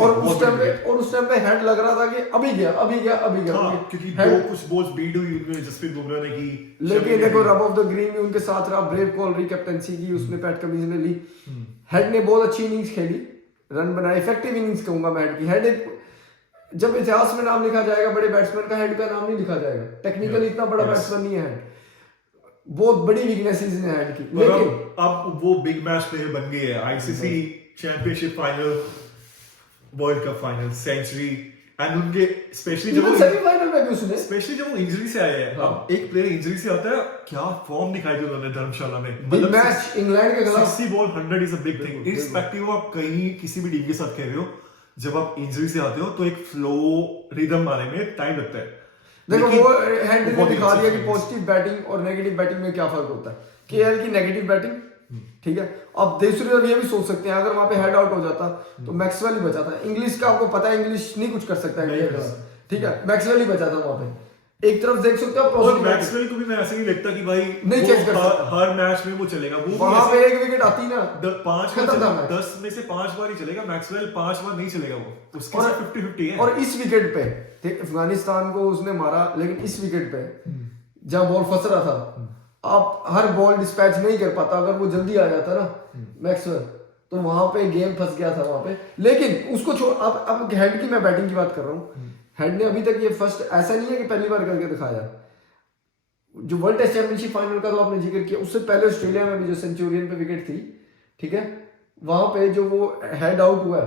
और उस टाइम पे हेड लग रहा था कि अभी गया क्योंकि दो कुछ बॉल्स बीट हुई उनमें जसप्रीत बुमराह ने की, लेकिन देखो रब ऑफ द ग्रीन भी उनके साथ रहा, ब्रेव कॉल रही, कैप्टनसी की उसने, पैट कमिंस ने ली, हेड ने बहुत अच्छी इनिंग्स खेली, रन बनाए, इफेक्टिव इनिंग्स कहूंगा मैं हेड की। हेड एक, जब इतिहास में नाम लिखा जाएगा बड़े बैट्समैन का, हेड का नाम नहीं लिखा जाएगा, टेक्निकली इतना बड़ा बैट्समैन नहीं है हेड, बहुत बड़ी वीकनेसेस है हेड की। लेकिन अब वो बिग मैच प्लेयर बन गए हैं, ICC championship final, world cup final, century, and उनके स्पेशली जब वो सेमीफाइनल में भी उसने, स्पेशली जब वो इंजरी से आए हैं, अब एक प्लेयर इंजरी से आता है, क्या फॉर्म दिखाई दी उन्होंने धर्मशाला में, बिग मैच इंग्लैंड के खिलाफ 60 ball 100 is a big thing, irrespective आप कहीं किसी भी टीम के साथ खेल रहे हो, जब आप इंजरी से आते हो तो एक फ्लो रिदम आने में टाइम लगता है। देखो वो हेड ने दिखा दिया कि पॉजिटिव बैटिंग और नेगेटिव बैटिंग में क्या फर्क होता है। केएल की नेगेटिव बैटिंग, ठीक है, अब दूसरी तरफ ये भी सोच सकते हैं अगर वहां पे हेड आउट हो जाता तो मैक्सवेल ही बचा था। इंग्लिश का आपको पता है, इंग्लिश नहीं कुछ कर सकता है, ठीक है, मैक्सवेल ही बचा था वहां पे। एक तरफ देख सकते हो, और मैक्सवेल को भी मैं ऐसे नहीं लगता कि भाई नहीं चेंज कर सकता, हर मैच में वो चलेगा, वो वहां पे एक विकेट आती ना 10 में से 5 बार ही चलेगा, मैक्सवेल 5 बार नहीं चलेगा, वो उसके साथ 50-50 है। और इस विकेट पे अफगानिस्तान को उसने मारा, लेकिन इस विकेट पे जब बॉल फंस रहा था, आप हर बॉल डिस्पैच नहीं कर पाता, अगर वो जल्दी आ जाता ना मैक्सवेल, तो वहां पे गेम फंस गया था वहां पे। लेकिन उसको छोड़, अब हेड की मैं बैटिंग की बात कर रहा हूँ, हेड ने अभी तक ये फर्स्ट, ऐसा नहीं है कि पहली बार करके दिखाया, जो वर्ल्ड टेस्ट चैंपियनशिप फाइनल का तो आपने जिक्र किया, उससे पहले ऑस्ट्रेलिया में भी जो सेंचुरियन पे विकेट थी, ठीक है, वहां पे जो वो हेड आउट हुआ,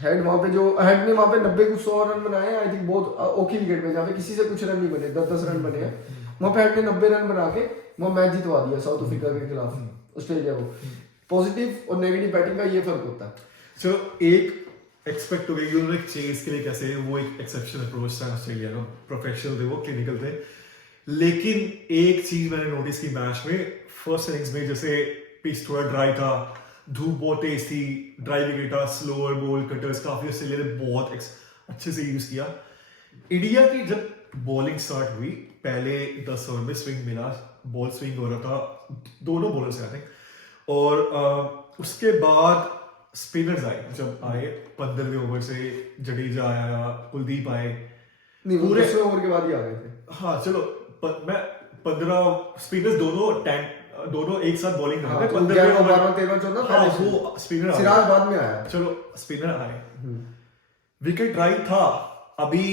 हेड वहां पे जो हेड ने वहां पे 90 कुछ 100 रन बनाए, आई थिंक बहुत ओखी विकेट पे, जहाँ पे किसी से कुछ रन नहीं बने, 10-10 रन बने हैं, वहां पे हेड ने 90 रन बना के वो मैच जितवा दिया साउथ अफ्रीका के खिलाफ ऑस्ट्रेलिया को। पॉजिटिव और नेगेटिव बैटिंग का ये फर्क होता है। सो एक एक्सपेक्ट हो गया कि उन्होंने चेज के लिए कैसे, वो एक एक्सेप्शनल अप्रोच था ऑस्ट्रेलिया का, प्रोफेशनल थे वो, क्लिनिकल थे, लेकिन एक चीज मैंने नोटिस की मैच में, फर्स्ट इनिंग्स में जैसे पिच थोड़ा ड्राई था, धूप बहुत तेज थी, ड्राई विकेट था, स्लोअर बॉल कटर्स काफी ऑस्ट्रेलिया ने बहुत अच्छे से यूज किया। इंडिया की जब बॉलिंग स्टार्ट हुई, पहले 10 ओवर में स्विंग मिला बॉल स्विंग हो रहा था, दोनों बॉलर से आई थिंक। और उसके बाद स्पिनर्स आए, जब आए 15वें ओवर से जडेजा आया, कुलदीप आए, नहीं वो पूरे- दूसरे ओवर के बाद ही आ गए थे। हाँ चलो मैं 15 स्पिनर्स दोनों एक साथ बॉलिंग कर हाँ, रहे थे। तो 15वें 11, ओवर 12, 13, 14 हाँ पहले वो स्पिनर आए। सिराज बाद में आया। चलो स्पिनर आए, विकेट राइट था, अभी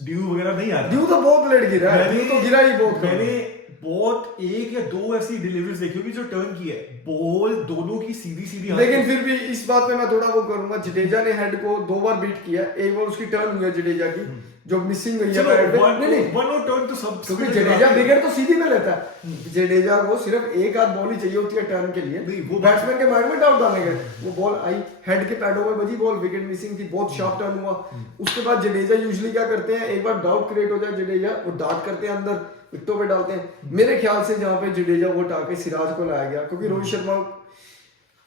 ड्यू वगैरह नहीं आया। ड्यू तो बहुत लेट गिरा है, ड्यू तो गिरा ही बहुत कम। मैंने बहुत एक या दो ऐसी डिलीवरीज देखी होगी जो टर्न की है, बॉल दोनों की सीधी सीधी। लेकिन फिर भी इस बात में मैं थोड़ा वो करूंगा, जडेजा ने हेड को 2 बार बीट किया, एक बार उसकी टर्न हुई है जडेजा की जो मिसिंग हुई है चलो पैड पे। वन नहीं वन और टर्न तो सब, क्योंकि जडेजा विकेट तो सीधी में लेता है, जडेजा को सिर्फ एक आध बॉल ही चाहिए होती है टर्न के लिए। नहीं, वो बैट्समैन के माइंड में डाउट डालने गए, वो बॉल आई हेड के पैडों में बजी, बॉल विकेट मिसिंग थी, बहुत शार्प टर्न हुआ। उसके बाद जडेजा यूजुअली क्या करते हैं, एक बार डाउट क्रिएट हो जाए जडेजा, वो डार्ट करते हैं अंदर विकेटों पे डालते हैं। मेरे ख्याल से जहां पे जडेजा वो हटा के सिराज को लाया गया, क्योंकि रोहित शर्मा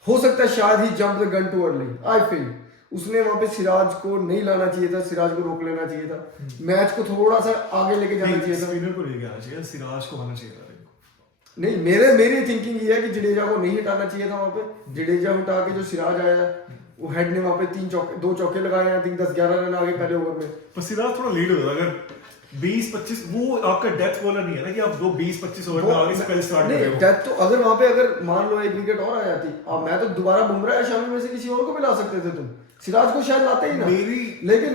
हो सकता है शायद ही jump the gun too early, I feel उसने वहां पे सिराज को नहीं लाना चाहिए था, सिराज को रोक लेना चाहिए था, मैच को थोड़ा सा आगे लेके जाना चाहिए था। स्पिनर को लेके आना चाहिए, सिराज को आना चाहिए था। नहीं मेरी थिंकिंग ये है कि जडेजा को नहीं हटाना चाहिए था वहां पे, जडेजा हटा के जो सिराज आया वो हेड ने वहां पे 2 चौके लगाए, आई थिंक 10-11 रन आगे पहले ओवर में। पर सिराज थोड़ा लेट हो गया, अगर 20-25 वो आपका डेथ बॉलर नहीं है ना कि आप 20-25 ओवर में आगे स्पेल स्टार्ट कर रहे नहीं हो। डेथ तो अगर वहां पे अगर मान लो एक विकेट और आ जाती, अब मैं तो दोबारा बुमराह या शामी में से किसी और को भी ला सकते थे तुम, सिराज को शायद लाते ही ना। लेकिन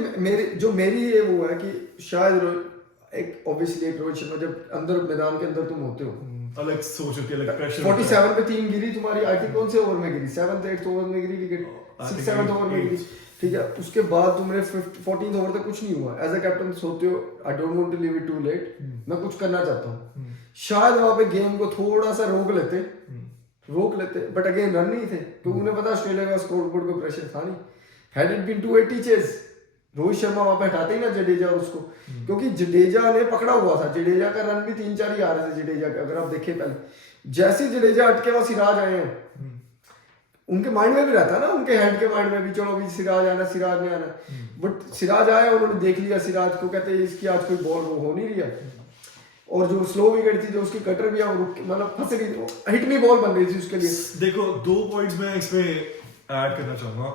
मेरी ये वो है कि शायद एक ऑब्वियसली एक रोहित शर्मा जब अंदर मैदान के अंदर तुम होते हो, अलग सोच होती है, अलग प्रेशर 47 पे 3 गिरी तुम्हारी, आई थिंक कौन से ओवर में गिरी, 7th 8th ओवर में गिरी विकेट, 6th 7th ओवर में गिरी, ठीक है। उसके बाद तुमने 14th ओवर तक कुछ नहीं हुआ, एज अ कैप्टन सोचते हो I don't want to leave it too late, मैं कुछ करना चाहता हूँ, शायद वहां पे गेम को थोड़ा सा रोक लेते, बट अगेन रन नहीं थे, तो उन्हें पता ऑस्ट्रेलिया का स्कोरबोर्ड को प्रेशर था नहीं। Had it been 280 chase, Rohit Sharma वहां पे हटाते ही ना जडेजा और उसको, क्योंकि जडेजा ने पकड़ा हुआ था, जडेजा का रन भी 3-4 ही आ रहे थे जडेजा के, अगर आप देखें पहले जैसे जडेजा हटके वहां सिराज आए हैं, उनके माइंड में भी रहता है ना, उनके हेड के माइंड में भी चलो अभी सिराज ने आना, बट सिराज आया, उन्होंने देख लिया सिराज को, कहते हैं इसकी आज कोई बॉल हो नहीं रही है, और जो स्लो विकेट थी जो उसकी कटर भी मतलब फंस रही, हिट में बॉल बन रही थी उसके लिए। देखो 2 पॉइंट्स मैं इसमें ऐड करना चाहूंगा।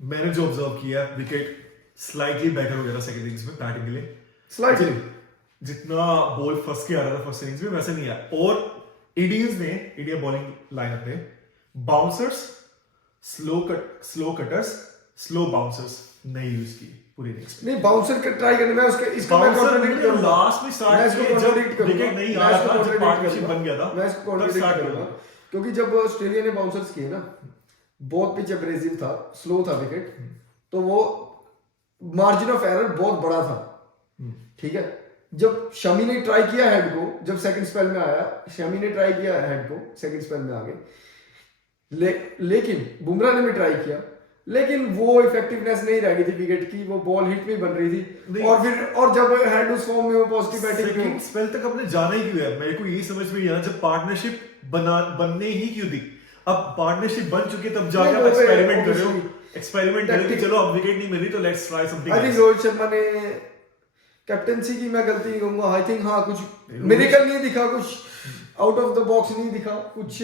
मैंने जो ऑब्जर्व किया, विकेट स्लाइटली बेटर हो गया था सेकंड इनिंग्स में बैटिंग के लिए, स्लाइटली जितना बॉल फंस के आ रहा था फर्स्ट इनिंग्स में वैसे नहीं आया। और इंडिया बॉलिंग लाइनअप ने bouncers, slow cutters, slow bouncers नहीं यूज किए पूरी इनिंग्स में। नहीं बाउंसर के ट्राई करने में इसको मैं कॉन्ट्रडिक्ट करूंगा, लास्ट में स्टार्ट किए जब विकेट नहीं आ रहा था, जब पार्टनरशिप बन गया था, मैं इसको कॉन्ट्रडिक्ट करूंगा, क्योंकि जब ऑस्ट्रेलिया ने बाउंसर्स किए ना, बहुत पिच एब्रेसिव था, स्लो था विकेट, तो वो मार्जिन ऑफ एरर बहुत बड़ा था, ठीक है। जब शमी ने ट्राई किया हेड को, जब सेकंड स्पेल में आया, शमी ने ट्राई किया हेड को सेकंड स्पेल में आगे, लेकिन बुमराह ने भी ट्राई किया, लेकिन वो इफेक्टिवनेस नहीं रह गई थी विकेट की, वो बॉल हिट में बन रही थी, और जब हेड उस फॉर्म में वो पॉजिटिव बैटिंग सेकंड स्पेल तक अपने जाना ही क्यों है, मेरे को यही समझ में नहीं आया। जब पार्टनरशिप बनने ही क्यों दी, अब पार्टनरशिप बन चुकी है तब जाके आप एक्सपेरिमेंट कर रहे हो कि चलो अब विकेट नहीं मिल रही तो let's try something. I think Rohit Sharma ने कैप्टनसी की मैं गलती नहीं कहूंगा, आई थिंक हाँ कुछ मिरेकल नहीं दिखा, कुछ आउट ऑफ द बॉक्स नहीं दिखा, कुछ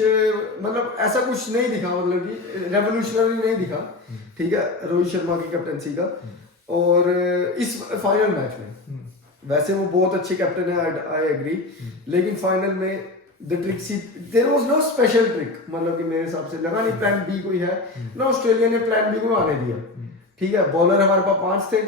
मतलब ऐसा कुछ नहीं दिखा, मतलब कि रेवोल्यूशनरी नहीं दिखा, ठीक है, रोहित शर्मा की कैप्टनसी का। और इस फाइनल मैच में वैसे वो बहुत अच्छे कैप्टन है, आई एग्री, लेकिन फाइनल में the trick see there was no special trick, मतलब कि मेरे हिसाब से लगा नहीं प्लान बी कोई है ना, ऑस्ट्रेलिया ने प्लान बी को आने दिया, ठीक है। बॉलर हमारे पास 5 थे,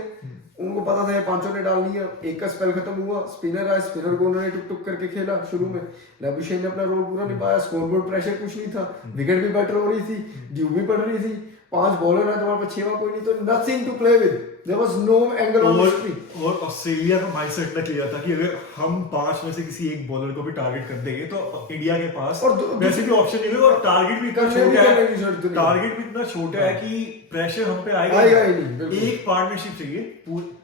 उनको पता था ये 5 ने डालनी है, एक का स्पेल खत्म हुआ, स्पिनर आया, स्पिनर को उन्होंने टुक टुक करके खेला शुरू में, लैबुशेन ने अपना रोल पूरा निभाया, स्कोरबोर्ड प्रेशर कुछ नहीं था, विकेट भी बेटर हो रही थी, ड्यू भी पड़ रही थी, 5 बॉलर है तुम्हारे पास, 6वां कोई नहीं, तो nothing to play with, there was no angle on the streak. और ऑस्ट्रेलिया का माइंडसेट ना क्लियर था कि अगर हम 5 में से किसी एक बॉलर को भी टारगेट कर देंगे तो इंडिया के पास वैसे भी ऑप्शन नहीं होगा, और टारगेट भी इतना छोटा है कि प्रेशर हम पे आएगा ही नहीं। एक पार्टनरशिप चाहिए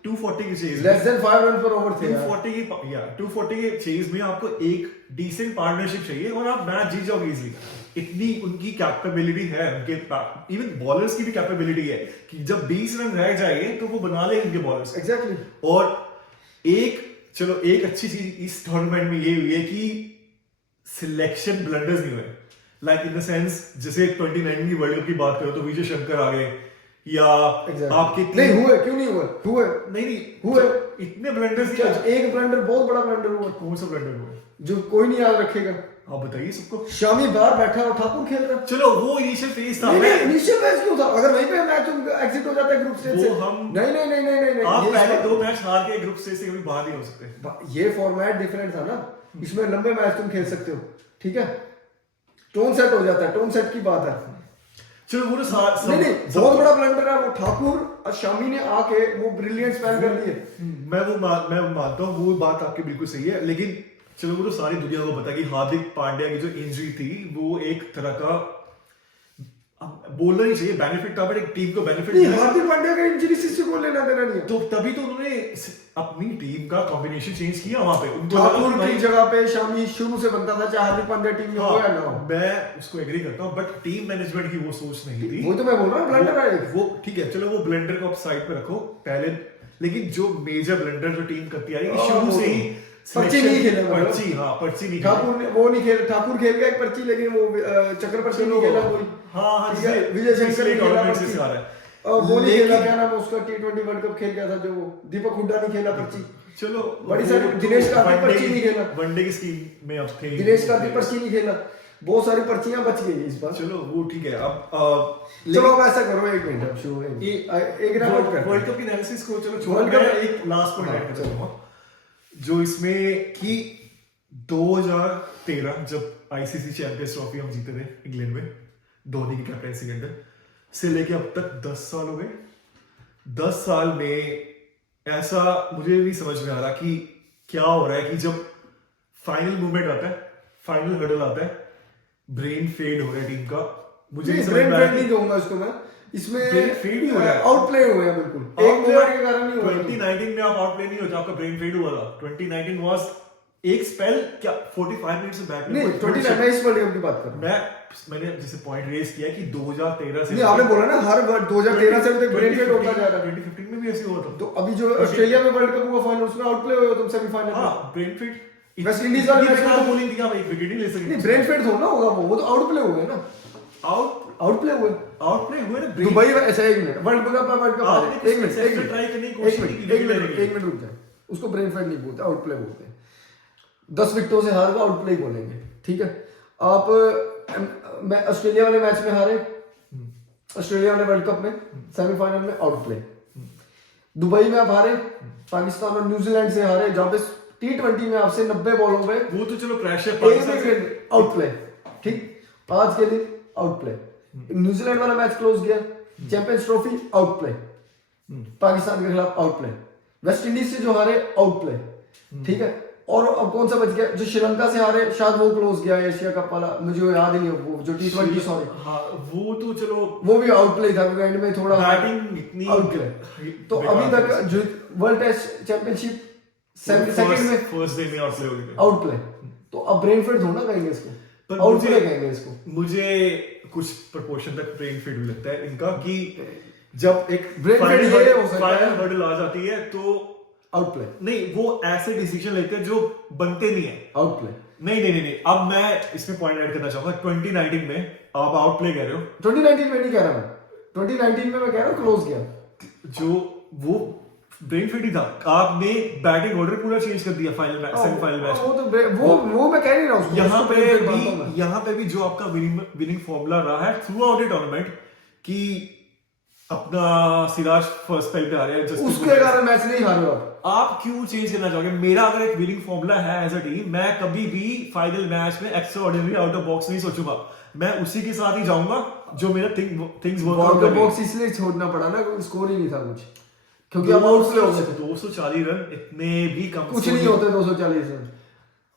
240 की चेज, लेस देन 5 रन पर ओवर थे, 240 के चेज में आपको एक डिसेंट पार्टनरशिप चाहिए और आप मैच जीत जाओगे इजीली। इतनी उनकी कैपेबिलिटी है, उनके इवन बॉलर्स की भी कैपेबिलिटी है कि जब 20 रन रह जाएंगे तो वो बना ले उनके बॉलर्स एग्जैक्टली। और एक चलो एक अच्छी चीज इस टूर्नामेंट में ये हुई है कि सिलेक्शन ब्लंडर्स नहीं हुए, लाइक इन द सेंस जैसे 2019 की वर्ल्ड कप की बात करो तो विजय शंकर आ गए या आपके नहीं हुए, क्यों नहीं हुए नहीं हुए इतने ब्लंडर्स क्या एक ब्लंडर, बहुत बड़ा ब्लंडर हुआ कौन सा ब्लंडर हुआ जो कोई नहीं याद रखेगा। आप बताइए सबको। शामी बाहर बैठा और ठाकुर खेल रहा। चलो वो इनिशियल फेज था, नहीं इनिशियल मैच क्यों था? अगर वहीं पे मैच एग्जिट हो जाता है ग्रुप स्टेज से, वो हम नहीं आप पहले 2 मैच हार के ग्रुप स्टेज से कभी बाहर नहीं हो सकते। ये फॉर्मेट डिफरेंट था ना, इसमें लंबे मैच तुम खेल सकते हो, ठीक है, टोन सेट हो जाता है, टोन सेट की बात है। चलो वो नहीं बहुत बड़ा ब्लंडर है वो, ठाकुर और शामी ने आके वो ब्रिलियंट स्पेल कर लिए। मैं मानता हूँ वो बात आपकी बिल्कुल सही है, लेकिन चलो वो तो सारी दुनिया को पता कि हार्दिक पांड्या की जो इंजरी थी वो एक तरह का बोलना नहीं चाहिए बेनिफिट था, बट एक टीम को बेनिफिट नहीं, हार्दिक पांड्या का इंजरी से कोई लेना देना नहीं है। तो तभी तो उन्होंने अपनी टीम का कॉम्बिनेशन चेंज किया वहां पे, उनको ठाकुर की जगह पे शामी शुरू से बनता था, चाहे हार्दिक पांड्या टीम में हो या ना हो। मैं उसको एग्री करता हूँ, बट टीम मैनेजमेंट की वो सोच नहीं थी। वो तो मैं बोल रहा हूँ ब्लंडर है वो ठीक है, चलो वो ब्लंडर को आप साइड पे रखो पहले, लेकिन जो मेजर ब्लंडर जो टीम करती आ रही है शुरू से ही पर्ची नहीं खेला, पर्ची नहीं ठाकुर ने वो नहीं खेल, ठाकुर खेल गया एक पर्ची, लेकिन वो चक्रवर्ती नहीं खेला कोई। विजय शंकर ने खेला पर्ची, और वो नहीं खेला, क्या नाम है उसका, T20 वर्ल्ड कप खेल गया था जो दीपक हुड्डा नहीं खेला पर्ची। चलो बड़ी सारी, दिनेश कार्तिक पर्ची नहीं खेला, वनडे की स्कीम में अब थे, दिनेश कार्तिक पर्ची नहीं खेला, बहुत सारी पर्चियां बच गई इस बार। चलो वो ठीक है। अब चलो अब ऐसा करो, एक मिनट, अब शुरू एक नोट कर वर्ल्ड कप की एनालिसिस को चलो छोड़, मैं एक लास्ट पॉइंट ऐड कर दूंगा जो इसमें कि 2013 जब आईसीसी चैंपियंस ट्रॉफी हम जीते थे इंग्लैंड में धोनी की कैप्टनसी के अंदर से लेके अब तक 10 साल हो गए। 10 साल में ऐसा मुझे भी समझ में आ रहा कि क्या हो रहा है कि जब फाइनल मूवमेंट आता है, फाइनल हर्डल आता है, ब्रेन फेड हो रहा है टीम का। मुझे नहीं समझ में आ रहा, नहीं दूंगा इसको मैं, इसमें फेड ही हो रहा है, आउट प्ले हो गया बिल्कुल, एक प्लेयर के कारण नहीं हुआ। 2019 में आप आउट प्ले नहीं होता, आपका ब्रेन फेड हुआ था। 2019 वाज एक स्पेल क्या 45 मिनट से बैक नहीं, 2019 इस वर्ल्ड कप की बात कर रहा हूं। मैंने जैसे पॉइंट रेज किया कि 2013 से नहीं, आपने बोला ना हर 2013 से अभी तक ब्रेन फेड होता जा रहा है। 2015 में भी ऐसे हुआ था। तो अभी जो ऑस्ट्रेलिया में वर्ल्ड कप हुआ फाइनल, उसमें आउट प्ले हुआ तुम सेमीफाइनल में। हां, ब्रेन फेड वेस्ट इंडीज वाले मैच में तो बोलिंग दिखा, भाई विकेट ही ले सकते नहीं, ब्रेन फेड थोड़ा होगा वो तो आउट प्ले हुए ना, आउट प्ले हुए ना। दुबई में ऐसा, एक मिनट, वर्ल्ड कप एक मिनट ट्राई करने की कोशिश की, एक मिनट रुक जाए, उसको ब्रेन फेड नहीं बोलते, आउट प्ले बोलते हैं। 10 विकेटों से हार को आउट प्ले बोलेंगे, ठीक है। आप ऑस्ट्रेलिया वाले मैच में हारे, ऑस्ट्रेलिया वाले वर्ल्ड कप में सेमीफाइनल में आउट प्ले। दुबई में आप हारे, पाकिस्तान और न्यूजीलैंड से हारे, जहां पे T20 में आपसे 90 बॉलों पे वो तो चलो प्रेशर आउट प्ले, ठीक। आज के दिन आउट प्ले, न्यूजीलैंड वाला मैच क्लोज गया, champions trophy out play, Pakistan के खिलाफ आउट प्ले, वेस्ट इंडीज से जो हारे आउट प्ले, ठीक है। और अब कौन सा बच गया, जो श्रीलंका से हारे, शायद वो क्लोज गया एशिया कप वाला, मुझे याद ही नहीं, वो जो T20 सॉरी, हाँ वो तो चलो वो भी आउट प्ले था, एंड में थोड़ा बैटिंग इतनी आउट प्ले। तो अभी तक जो वर्ल्ड टेस्ट चैंपियनशिप सेकंड में फर्स्ट डे में आउट प्ले हो गया, आउट प्ले। तो अब ब्रेन फेड थोड़ा कहेंगे इसको, आउट प्ले कहेंगे इसको। मुझे कुछ प्रोपोर्शन तक ब्रेन फेड भी लगता है इनका कि जब एक ब्रेन फेड ये हो सकता है, फाइनल हर्डल आ जाती है तो आउट प्ले नहीं, वो ऐसे डिसीजन लेते हैं जो बनते नहीं है, आउट प्ले। नहीं। अब मैं इसमें पॉइंट ऐड करना चाहूंगा। 2019 में आप आउट प्ले कह रहे हो, 2019 में नहीं कह रहा मैं, 2019 में मैं कह रहा हूँ क्लोज गया, जो वो ब्रेन फेड ही था। आपने बैटिंग ऑर्डर पूरा चेंज कर दिया फाइनल मैच, सेमीफाइनल मैच। वो तो वो मैं कह नहीं रहा हूँ, यहाँ पे भी जो आपका विनिंग फॉर्मूला रहा है थ्रू आउट ए टूर्नामेंट कि अपना सिराज फर्स्ट स्पेल पे आ रहे हैं, उसके कारण मैच नहीं हारे आप क्यों चेंज करना चाहोगे? मेरा अगर एक विनिंग फॉर्मूला है एज अ टीम, मैं कभी भी फाइनल मैच में extra ordinary out of box नहीं सोचूंगा, मैं उसी के साथ ही जाऊंगा जो मेरा things work out of box इसलिए छोड़ना पड़ा ना, स्कोर ही नहीं था कुछ, क्योंकि अब आउट प्ले हो गए थे। 240 रन इतने भी कम कुछ नहीं होते 240 रन,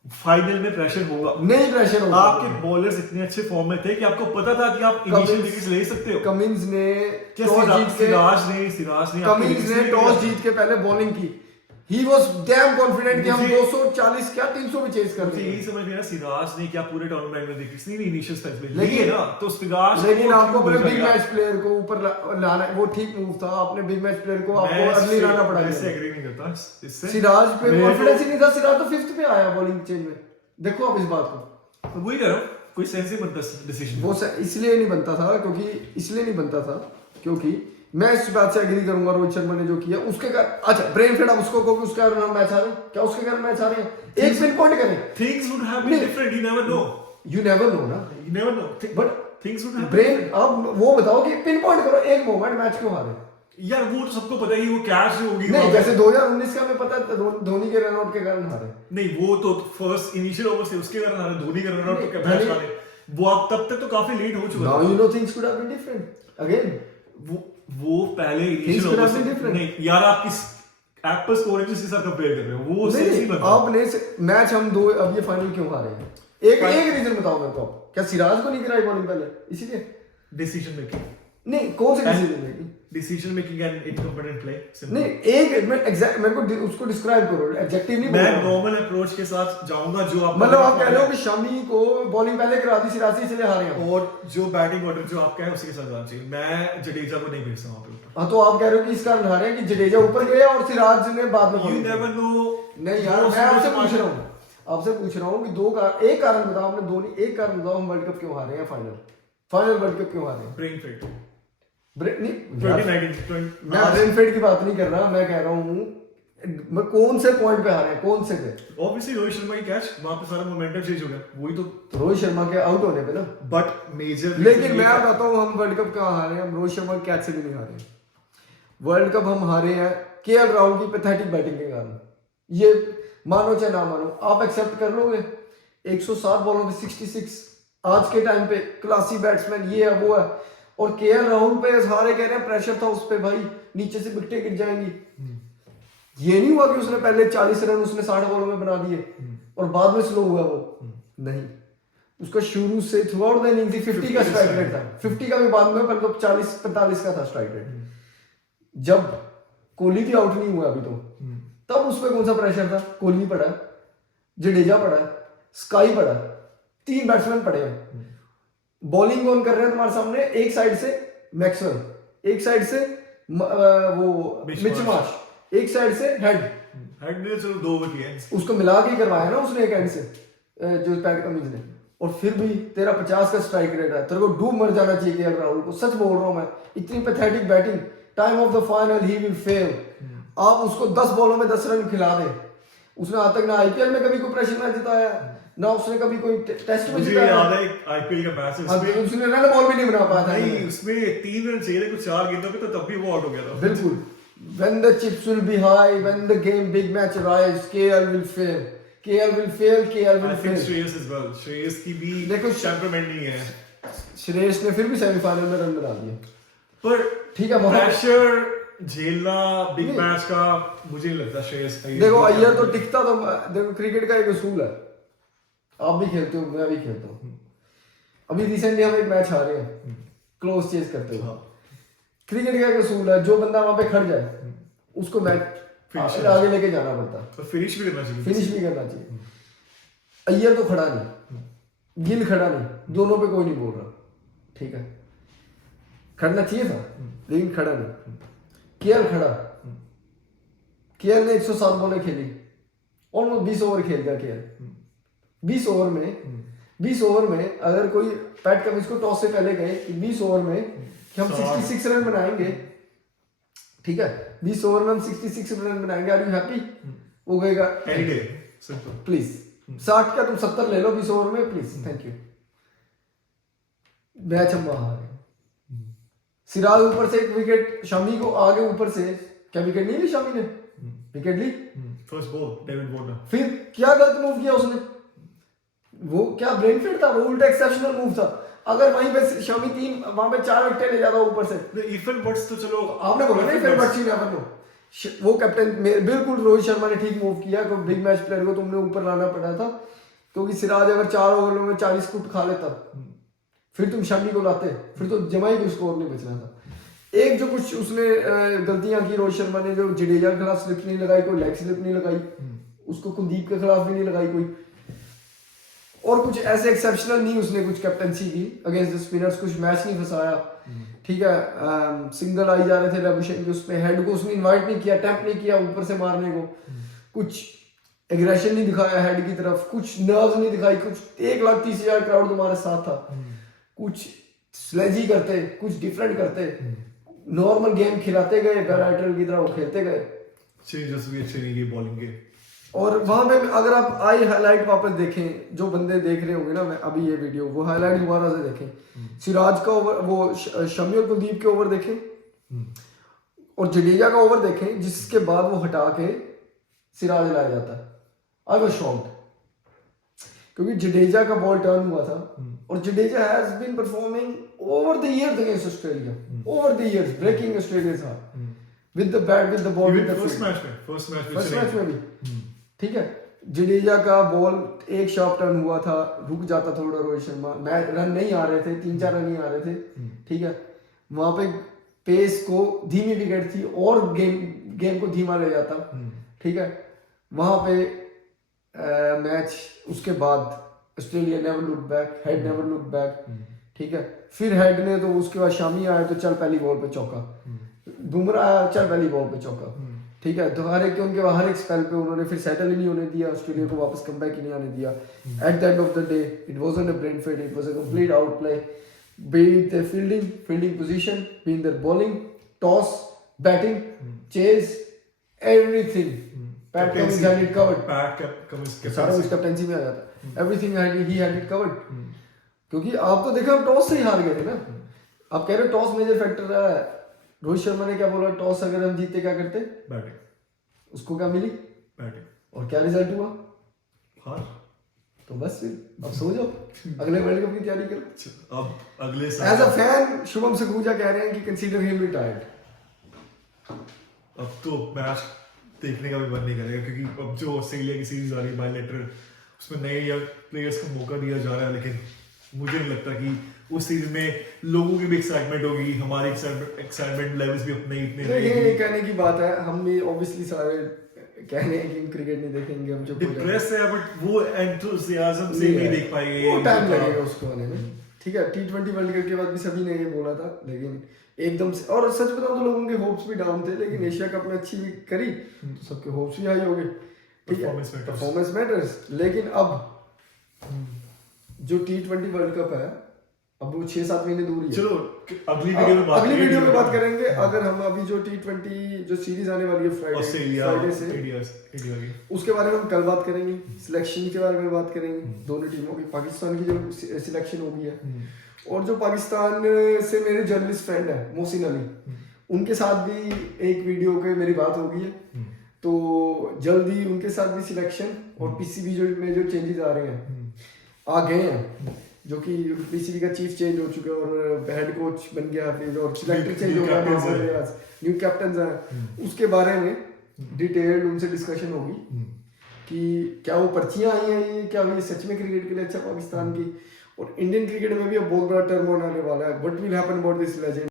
फाइनल में प्रेशर होगा, नहीं प्रेशर होगा। आपके बॉलर्स इतने अच्छे फॉर्म में थे कि आपको पता था कि आप इनिशियल विकेट्स ले सकते हो। कमिंस ने सिराज ने टॉस जीत के पहले बॉलिंग की, ही वाज डैम कॉन्फिडेंट कि हम मुझे- 240 क्या 300 में चेस कर मुझे लेंगे। यही समझ नहीं आ रहा सिराज ने क्या पूरे टूर्नामेंट में देखी नहीं इनिशियल स्टेज में लेकिन- लेकिन ना तो सिराज लेकिन को आपको क्यों अपने भेजा बिग गया? मैच प्लेयर को ऊपर लाना है, वो ठीक मूव था। आपने बिग मैच प्लेयर को आपको मैं अर्ली लाना पड़ा। मैं इससे एग्री नहीं करता इससे। सिराज पे मेरे कॉन्फिडेंस को- ही नहीं था। सिराज तो 5th पे आया बॉलिंग चेंज में। देखो आप इस बात को, वही कह रहा हूँ कोई सेंस नहीं बनता डिसीजन। वो इसलिए नहीं बनता था क्योंकि मैं इस बात से एग्री करूंगा रोहित शर्मा ने जो किया उसके कारण। अच्छा ब्रेन फेड, अब उसको कहो कि उसके कारण हम मैच हारे, क्या उसके कारण मैच हारे हैं? एक पिन पॉइंट करें, things would have been different, you never know, you never know ना, you never know, but things would have been. अब वो बताओ कि पिन पॉइंट करो एक मोमेंट, मैच क्यों हारे? यार वो तो सबको पता ही वो कैच होगी नहीं, वहाँ जैसे पे। 2019 का हमें पता है धोनी के रन आउट के कारण हारे। नहीं वो तो फर्स्ट इनिशियल ओवर से उसके कारण हारे, धोनी का रन आउट नहीं, के मैच धोनी- हारे। वो अब तब तक तो काफी लेट हो चुका नाउ था। You know things could have been different again. वो पहले Things initial could over have से been different. नहीं यार आप किस एप्पल स्कोरिंग के साथ कंपेयर कर रहे हो, वो सेंस नहीं बनता। आपने मैच हम दो, अब ये फाइनल क्यों हारे हैं? एक रीजन बताओ मेरे को आप। क्या सिराज को नहीं गिराई बॉलिंग पहले इसीलिए? डिसीजन मेकिंग, नहीं, कौन से decision making? Decision making and incompetent play. नहीं, एक एग्जैक्ट मेरे को उसको डिस्क्राइब करो, एडजेक्टिव नहीं मैं बोल रहा हूं। नॉर्मल अप्रोच के साथ जाऊंगा जो आप मतलब आप कह रहे हो कि शमी को बॉलिंग पहले करा दी सिराज से, इसलिए हारे हम। और जो बैटिंग ऑर्डर जो आप कहे उसी के साथ जाना चाहिए। मैं जडेजा को नहीं भेजता वहां पे ऊपर। हाँ, तो आप कह रहे हो कि इस कारण हारे हैं कि जडेजा ऊपर गए और सिराज ने बाद में यू bowling की। Never know. नहीं यार, मैं आपसे पूछ रहा हूँ कि एक कारण बताओ आपने, धोनी, एक कारण बताओ हम वर्ल्ड कप क्यों हारे हैं? फाइनल वर्ल्ड कप क्यों हारे हैं? ब्रेन फेड नहीं, 2019 मैं ब्रेनफेड की बात नहीं कर रहा, मैं कह रहा हूँ मैं कौन से पॉइंट पे हारे हैं, कौन से पे? ऑब्वियसली रोहित शर्मा की कैच, वहां पे सारा मोमेंटम चेंज हो गया, वही तो। तो रोहित शर्मा के आउट होने पे ना। बट मेजर लेकिन मैं बताता हूँ हम वर्ल्ड कप कहाँ हारे हैं? हम रोहित शर्मा के कैच से भी नहीं हारे। वर्ल्ड कप हम हारे हैं केएल राहुल की पैथेटिक बैटिंग के कारण। ये मानो चाहे ना मानो, आप एक्सेप्ट कर लोगे? 107 बॉलों पे 66 आज के टाइम पे क्लासी बैट्समैन, ये है वो है। और केएल राहुल पे सारे कह रहे हैं प्रेशर था उस पे, भाई नीचे से विकेटें गिर जाएंगी। ये नहीं हुआ कि उसने पहले 40 रन उसने 60 बॉलों में बना दिए और बाद में स्लो हुआ वो। नहीं, उसका शुरू से थ्रू आउट द इनिंग 50 का स्ट्राइक रेट था, 50 का भी बाद में, पर तो 40-45 का था स्ट्राइक रेट। जब कोहली भी आउट नहीं हुआ अभी तो, तब उस पर कौन सा प्रेशर था? कोहली पड़ा, जडेजा पड़ा, स्काई पड़ा, 3 बैट्समैन पड़े हैं। बॉलिंग ऑन कर रहे हैं तुम्हारे सामने, एक साइड से मैक्सवेल, एक साइड से वो मिच मार्श, एक साइड से हेड ने चलो 2 ओवर किए, उसको मिला के करवाया ना उसने एक एंड से, जो पैट कमिंस ने। और फिर भी तेरा 50 का स्ट्राइक रेट है, तेरे को डूब मर जाना चाहिए केएल राहुल को। सच बोल रहा हूं मैं, इतनी pathetic batting, time of the final he will fail. आप उसको 10 बॉलों में 10 रन खिला दे। उसने आज तक ना आईपीएल में कभी कोई प्रेशर मैच जिताया, ना उसने कभी कोई टेस्ट में मुझे जिताया। याद है एक आईपीएल का मैच है उसमें, उसने रन बॉल भी नहीं बना पाया था। नहीं उसमें 3 रन चाहिए थे कुछ 4 गेंदों पे, तो तब भी वो आउट हो गया था। बिल्कुल, when the chips will be high, when the game big match arrives, KL will fail, KL will fail, KL will I think fail। Shreyas as well, Shreyas की भी देखो, टेम्परामेंट नहीं है, श्रेयस ने फिर भी सेमीफाइनल में रन बना दिए। पर ठीक है, वहाँ प्रेशर झेलना बिग मैच का मुझे नहीं लगता श्रेयस का। देखो अय्यर तो टिकता, तो देखो क्रिकेट का एक उसूल है, आप भी खेलते हो, मैं भी खेलता हूँ। अभी रिसेंटली हम एक मैच हारे हैं क्लोज चेस करते हुए। क्रिकेट का एक उसूल है, जो बंदा वहां पे खड़ जाए उसको मैच आगे लेके जाना पड़ता है, तो फिनिश भी करना चाहिए, फिनिश भी करना चाहिए। अय्यर तो खड़ा नहीं, गिल खड़ा नहीं, दोनों पे कोई नहीं बोल रहा, ठीक है, खड़ना चाहिए था लेकिन खड़ा नहीं। केएल खड़ा, केएल ने 107 बॉलें खेली, ऑलमोस्ट 20 ओवर खेल गया केएल। 20 ओवर में अगर कोई पैट कमिंस को टॉस से पहले गए कि 20 ओवर में कि हम 66 रन बनाएंगे, ठीक है, 20 ओवर में हम 66 रन बनाएंगे, आर यू हैप्पी? वो कहेगा एनी डे, सिंपल, प्लीज 60 का तुम 70 ले लो 20 ओवर में, प्लीज, थैंक यू। मैच हम वहां हारे। सिराज ऊपर से एक विकेट, शमी को आगे ऊपर से क्या विकेट नहीं ली शमी ने, विकेट ली। फर्स्ट बॉल डेविड वार्नर, फिर क्या गलत मूव किया उसने? वो क्या ब्रेन फेड था? वो उल्टा एक्सेप्शनल मूव था। अगर वहीं पे शमी 3 वहां पे 4 विकेट ले जाता ऊपर से। इफन बट्स तो चलो आपने बोला नहीं फिर बच्ची ना बनो, वो कैप्टन बिल्कुल रोहित शर्मा ने ठीक मूव किया, क्योंकि बिग मैच प्लेयर को तुमने ऊपर लाना पड़ा था, क्योंकि सिराज अगर 4 ओवर में 40 कुट खा लेता फिर तुम शमी को लाते, फिर तो जमा ही कोई स्कोर नहीं बचना था। एक जो कुछ उसने गलतियां की रोहित शर्मा ने, जो जडेजा के खिलाफ स्लिप नहीं लगाई, कोई लेग स्लिप नहीं लगाई, उसको कुलदीप के खिलाफ भी नहीं लगाई कोई, और कुछ ऐसे एक्सेप्शनल नहीं उसने कुछ कैप्टनसी की अगेंस्ट द स्पिनर्स, कुछ मैच नहीं फंसाया, ठीक है। सिंगल आई जा रहे थे लाबुशेन के उसमें, हेड को उसने इनवाइट नहीं किया, अटेम्प्ट नहीं किया ऊपर से मारने को, कुछ एग्रेशन नहीं दिखाया हेड की तरफ, कुछ नर्व्स नहीं दिखाई, कुछ 1,30,000 क्राउड तुम्हारे साथ था, कुछ स्लेजी करते, कुछ डिफरेंट करते, नॉर्मल गेम खिलाते गए बैटर की तरह, वो खेलते गए, चेंजेस भी अच्छे नहीं किए बॉलिंग के। और वहां पे अगर आप आई हाईलाइट वापस देखें, जो बंदे देख रहे होंगे ना मैं अभी ये वीडियो, वो हाईलाइट दोबारा से देखें, सिराज का ओवर, वो शमी और कुलदीप के ओवर देखें और जडेजा का ओवर देखें, जिसके बाद वो हटा के सिराज लाया जाता है। आई वाज शॉक्ड, क्योंकि जडेजा का बॉल टर्न हुआ था और Jadeja has been performing over the years against Australia, over the years breaking Australia's heart with the bat, with the ball, with the first field. Match में भी ठीक है। जडेजा का बॉल एक शार्प टर्न हुआ था, रुक जाता थोड़ा रोहित शर्मा, मैच रन नहीं आ रहे थे, 3-4 रन ही आ रहे थे, ठीक है। वहां पे पेस को धीमी विकेट थी और गेम को धीमा ले जाता, ठीक है। वहां पे मैच उसके बाद Australia never look back, head never look back, ठीक है। फिर हेड ने तो उसके बाद शामी आया तो चल पहली बॉल पे चौका, बुमराह आया चल पहली बॉल पे चौका, ठीक है। तो हर एक स्पेल पे उन्होंने फिर सेटल ही नहीं होने दिया, ऑस्ट्रेलिया को वापस कमबैक ही नहीं आने दिया। At the end of the day it wasn't a brain fade, it was a complete outplay, be it their fielding position, be it their bowling, toss, batting, chase, everything. Pat Cummins had it covered. सारा कुछ captaincy में आ जाता, everything he had it covered. क्योंकि आप तो देखा आप toss से ही हार गए थे ना, आप कह रहे हो टॉस मेजर फैक्टर रहा है। रोहित शर्मा ने क्या बोला, टॉस अगर हम जीते क्या करते, बैटिंग, उसको क्या मिली, बैटिंग, और क्या रिजल्ट हुआ, हार। तो बस फिर अब सो जाओ, अगले वर्ल्ड कप की तैयारी करो। अब अगले as a fan Shubham Sakhuja कह रहे हैं कि कंसीडर हिम रिटायर्ड। अब तो मैच देखने का भी मन नहीं करेगा, क्योंकि अब जो ऑस्ट्रेलिया की सीरीज आ रही है बायलैटरल, उसमें नए प्लेयर्स को मौका दिया जा रहा है, लेकिन मुझे नहीं लगता कि उस सीरीज में लोगों की भी एक्साइटमेंट होगी, हमारी एक्साइटमेंट लेवल्स भी अपने इतने ये कहने की बात है, हम भी ऑब्वियसली सारे कह रहे हैं कि हम क्रिकेट नहीं देखेंगे, हम चुप हो जाएंगे, डिप्रेस है, बट वो एंथुसियाज्म से नहीं देख पाएंगे, वो टाइम लगेगा उसको आने में, ठीक है। T20 वर्ल्ड कप के बाद भी सभी ने ये बोला था, लेकिन एकदम से, और सच बताऊं तो लोगों के होप्स भी डाउन थे, लेकिन एशिया कप में अच्छी भी करी तो सबके होप्स भी हाई हो गए, ठीक है। Performance matters. लेकिन अब जो T20 वर्ल्ड कप है, अब वो 6-7 महीने दूर ही है। चलो अगली वीडियो में बात करेंगे। अगर हम अभी जो T20 जो सीरीज आने वाली है फ्राइडे से, इंडिया उसके बारे में हम कल बात करेंगे, सिलेक्शन के बारे में बात करेंगे, दोनों टीमों की, पाकिस्तान की जो सिलेक्शन होगी है, और जो पाकिस्तान से मेरे जर्नलिस्ट फ्रेंड है मोहसिन अली, उनके साथ भी एक वीडियो के मेरी बात होगी है, तो जल्दी उनके साथ भी सिलेक्शन और पीसीबी जो में जो चेंजेस आ रहे हैं, आ गए हैं, जो कि पीसीबी का चीफ चेंज हो चुका है और हेड कोच बन गया, फिर और सिलेक्टर चेंज हो गया, न्यू कैप्टन है, उसके बारे में डिटेल्ड उनसे डिस्कशन होगी कि क्या वो पर्चियां आई हैं, ये क्या ये सच में क्रिकेट के लिए अच्छा पाकिस्तान की, और इंडियन क्रिकेट में भी अब बहुत बड़ा टर्म होने वाला है। What will happen about this legend.